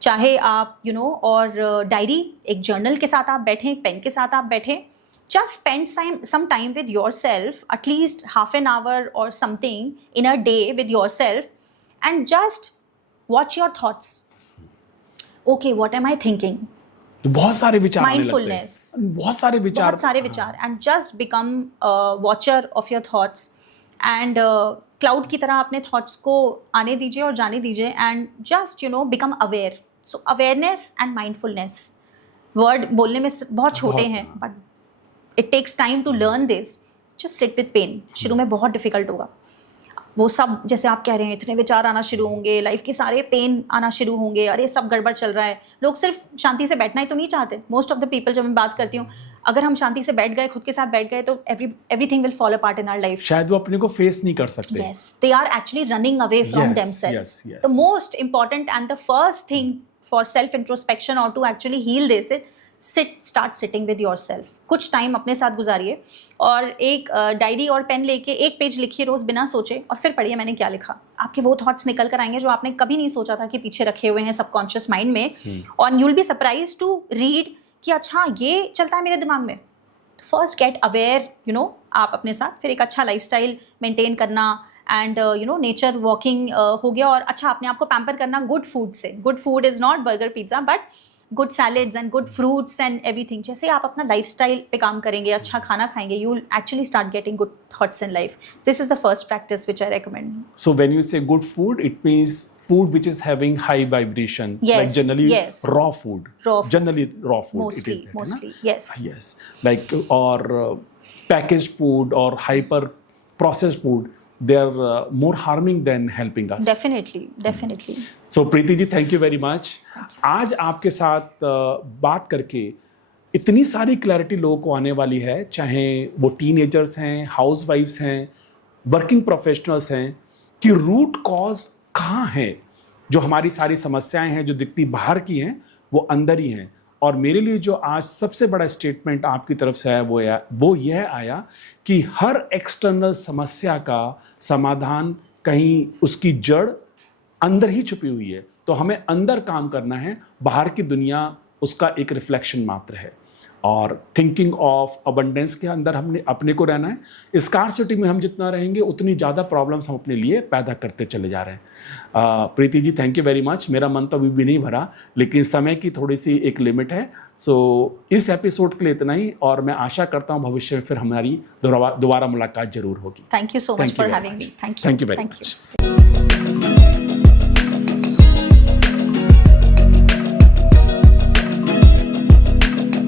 चाहे आप और डायरी, एक जर्नल के साथ आप बैठें, एक पेन के साथ आप बैठें, just spend some time with yourself, at least half an hour or something in a day with yourself, and just watch your thoughts. Okay, what am I thinking? तो बहुत सारे विचार आने लगते हैं, Mindfulness, बहुत सारे विचार, and just become a watcher of your thoughts, and cloud की तरह अपने thoughts को आने दीजिए और जाने दीजिए, and just become aware. So awareness and mindfulness, word बोलने में बहुत छोटे हैं, but it takes time to learn this. Just sit with pain. शुरू में बहुत डिफिकल्ट होगा, वो सब जैसे आप कह रहे हैं, इतने विचार आना शुरू होंगे, लाइफ के सारे पेन आना शुरू होंगे, अरे सब गड़बड़ चल रहा है। लोग सिर्फ शांति से बैठना ही तो नहीं चाहते। मोस्ट ऑफ द पीपल, जब मैं बात करती हूँ, अगर हम शांति से बैठ गए, खुद के साथ बैठ गए, तो everything will fall apart in our life. शायद वो अपने को फेस नहीं कर सकते। Yes, they are actually running away from themselves. Yes. The most important and the first thing for self introspection or to actually heal this is start sitting with yourself. कुछ time अपने साथ गुजारिए और एक diary और pen लेके एक page लिखिए रोज बिना सोचे, और फिर पढ़िए मैंने क्या लिखा। आपके वो थॉट्स निकल कर आएंगे जो आपने कभी नहीं सोचा था कि पीछे रखे हुए हैं सबकॉन्शियस माइंड में, और you will be surprise to read कि अच्छा ये चलता है मेरे दिमाग में। फर्स्ट गेट अवेयर आप अपने साथ, फिर एक अच्छा लाइफस्टाइल मेंटेन करना, एंड नेचर वॉकिंग हो गया, और अच्छा अपने आप को पैम्पर करना गुड फूड से। Good food is not burger pizza, but good salads and good fruits and everything. जैसे आप अपना लाइफस्टाइल पे काम करेंगे, अच्छा खाना खाएंगे, you will actually start getting good thoughts in life. This is the first practice which I recommend. So when you say good food, it means food which is having high vibration, yes, like generally yes. raw food. Generally raw food. Mostly, it is that, mostly, yes. Like or packaged food or hyper processed food, they are more harming than helping us. Definitely So Preeti ji, thank you very much. आज आपके साथ बात करके इतनी सारी clarity लोगों को आने वाली है, चाहे वो टीनेजर्स हैं, हाउस वाइफ्स हैं, वर्किंग प्रोफेशनल्स हैं, कि रूट कॉज कहाँ है। जो हमारी सारी समस्याएं हैं जो दिखती बाहर की हैं वो अंदर ही हैं। और मेरे लिए जो आज सबसे बड़ा स्टेटमेंट आपकी तरफ से आया वो यह आया कि हर एक्सटर्नल समस्या का समाधान कहीं उसकी जड़ अंदर ही छुपी हुई है। तो हमें अंदर काम करना है, बाहर की दुनिया उसका एक रिफ्लेक्शन मात्र है। और थिंकिंग ऑफ अबंडेंस के अंदर हमने अपने को रहना है। स्कार्सिटी में हम जितना रहेंगे उतनी ज़्यादा प्रॉब्लम्स हम अपने लिए पैदा करते चले जा रहे हैं। प्रीति ji, thank you very much. मेरा मन तो अभी भी नहीं भरा, लेकिन समय की थोड़ी सी एक लिमिट है। सो इस एपिसोड के लिए इतना ही, और मैं आशा करता हूँ भविष्य में फिर हमारी दोबारा मुलाकात जरूर होगी। Thank you so much for having me. Thank you very much.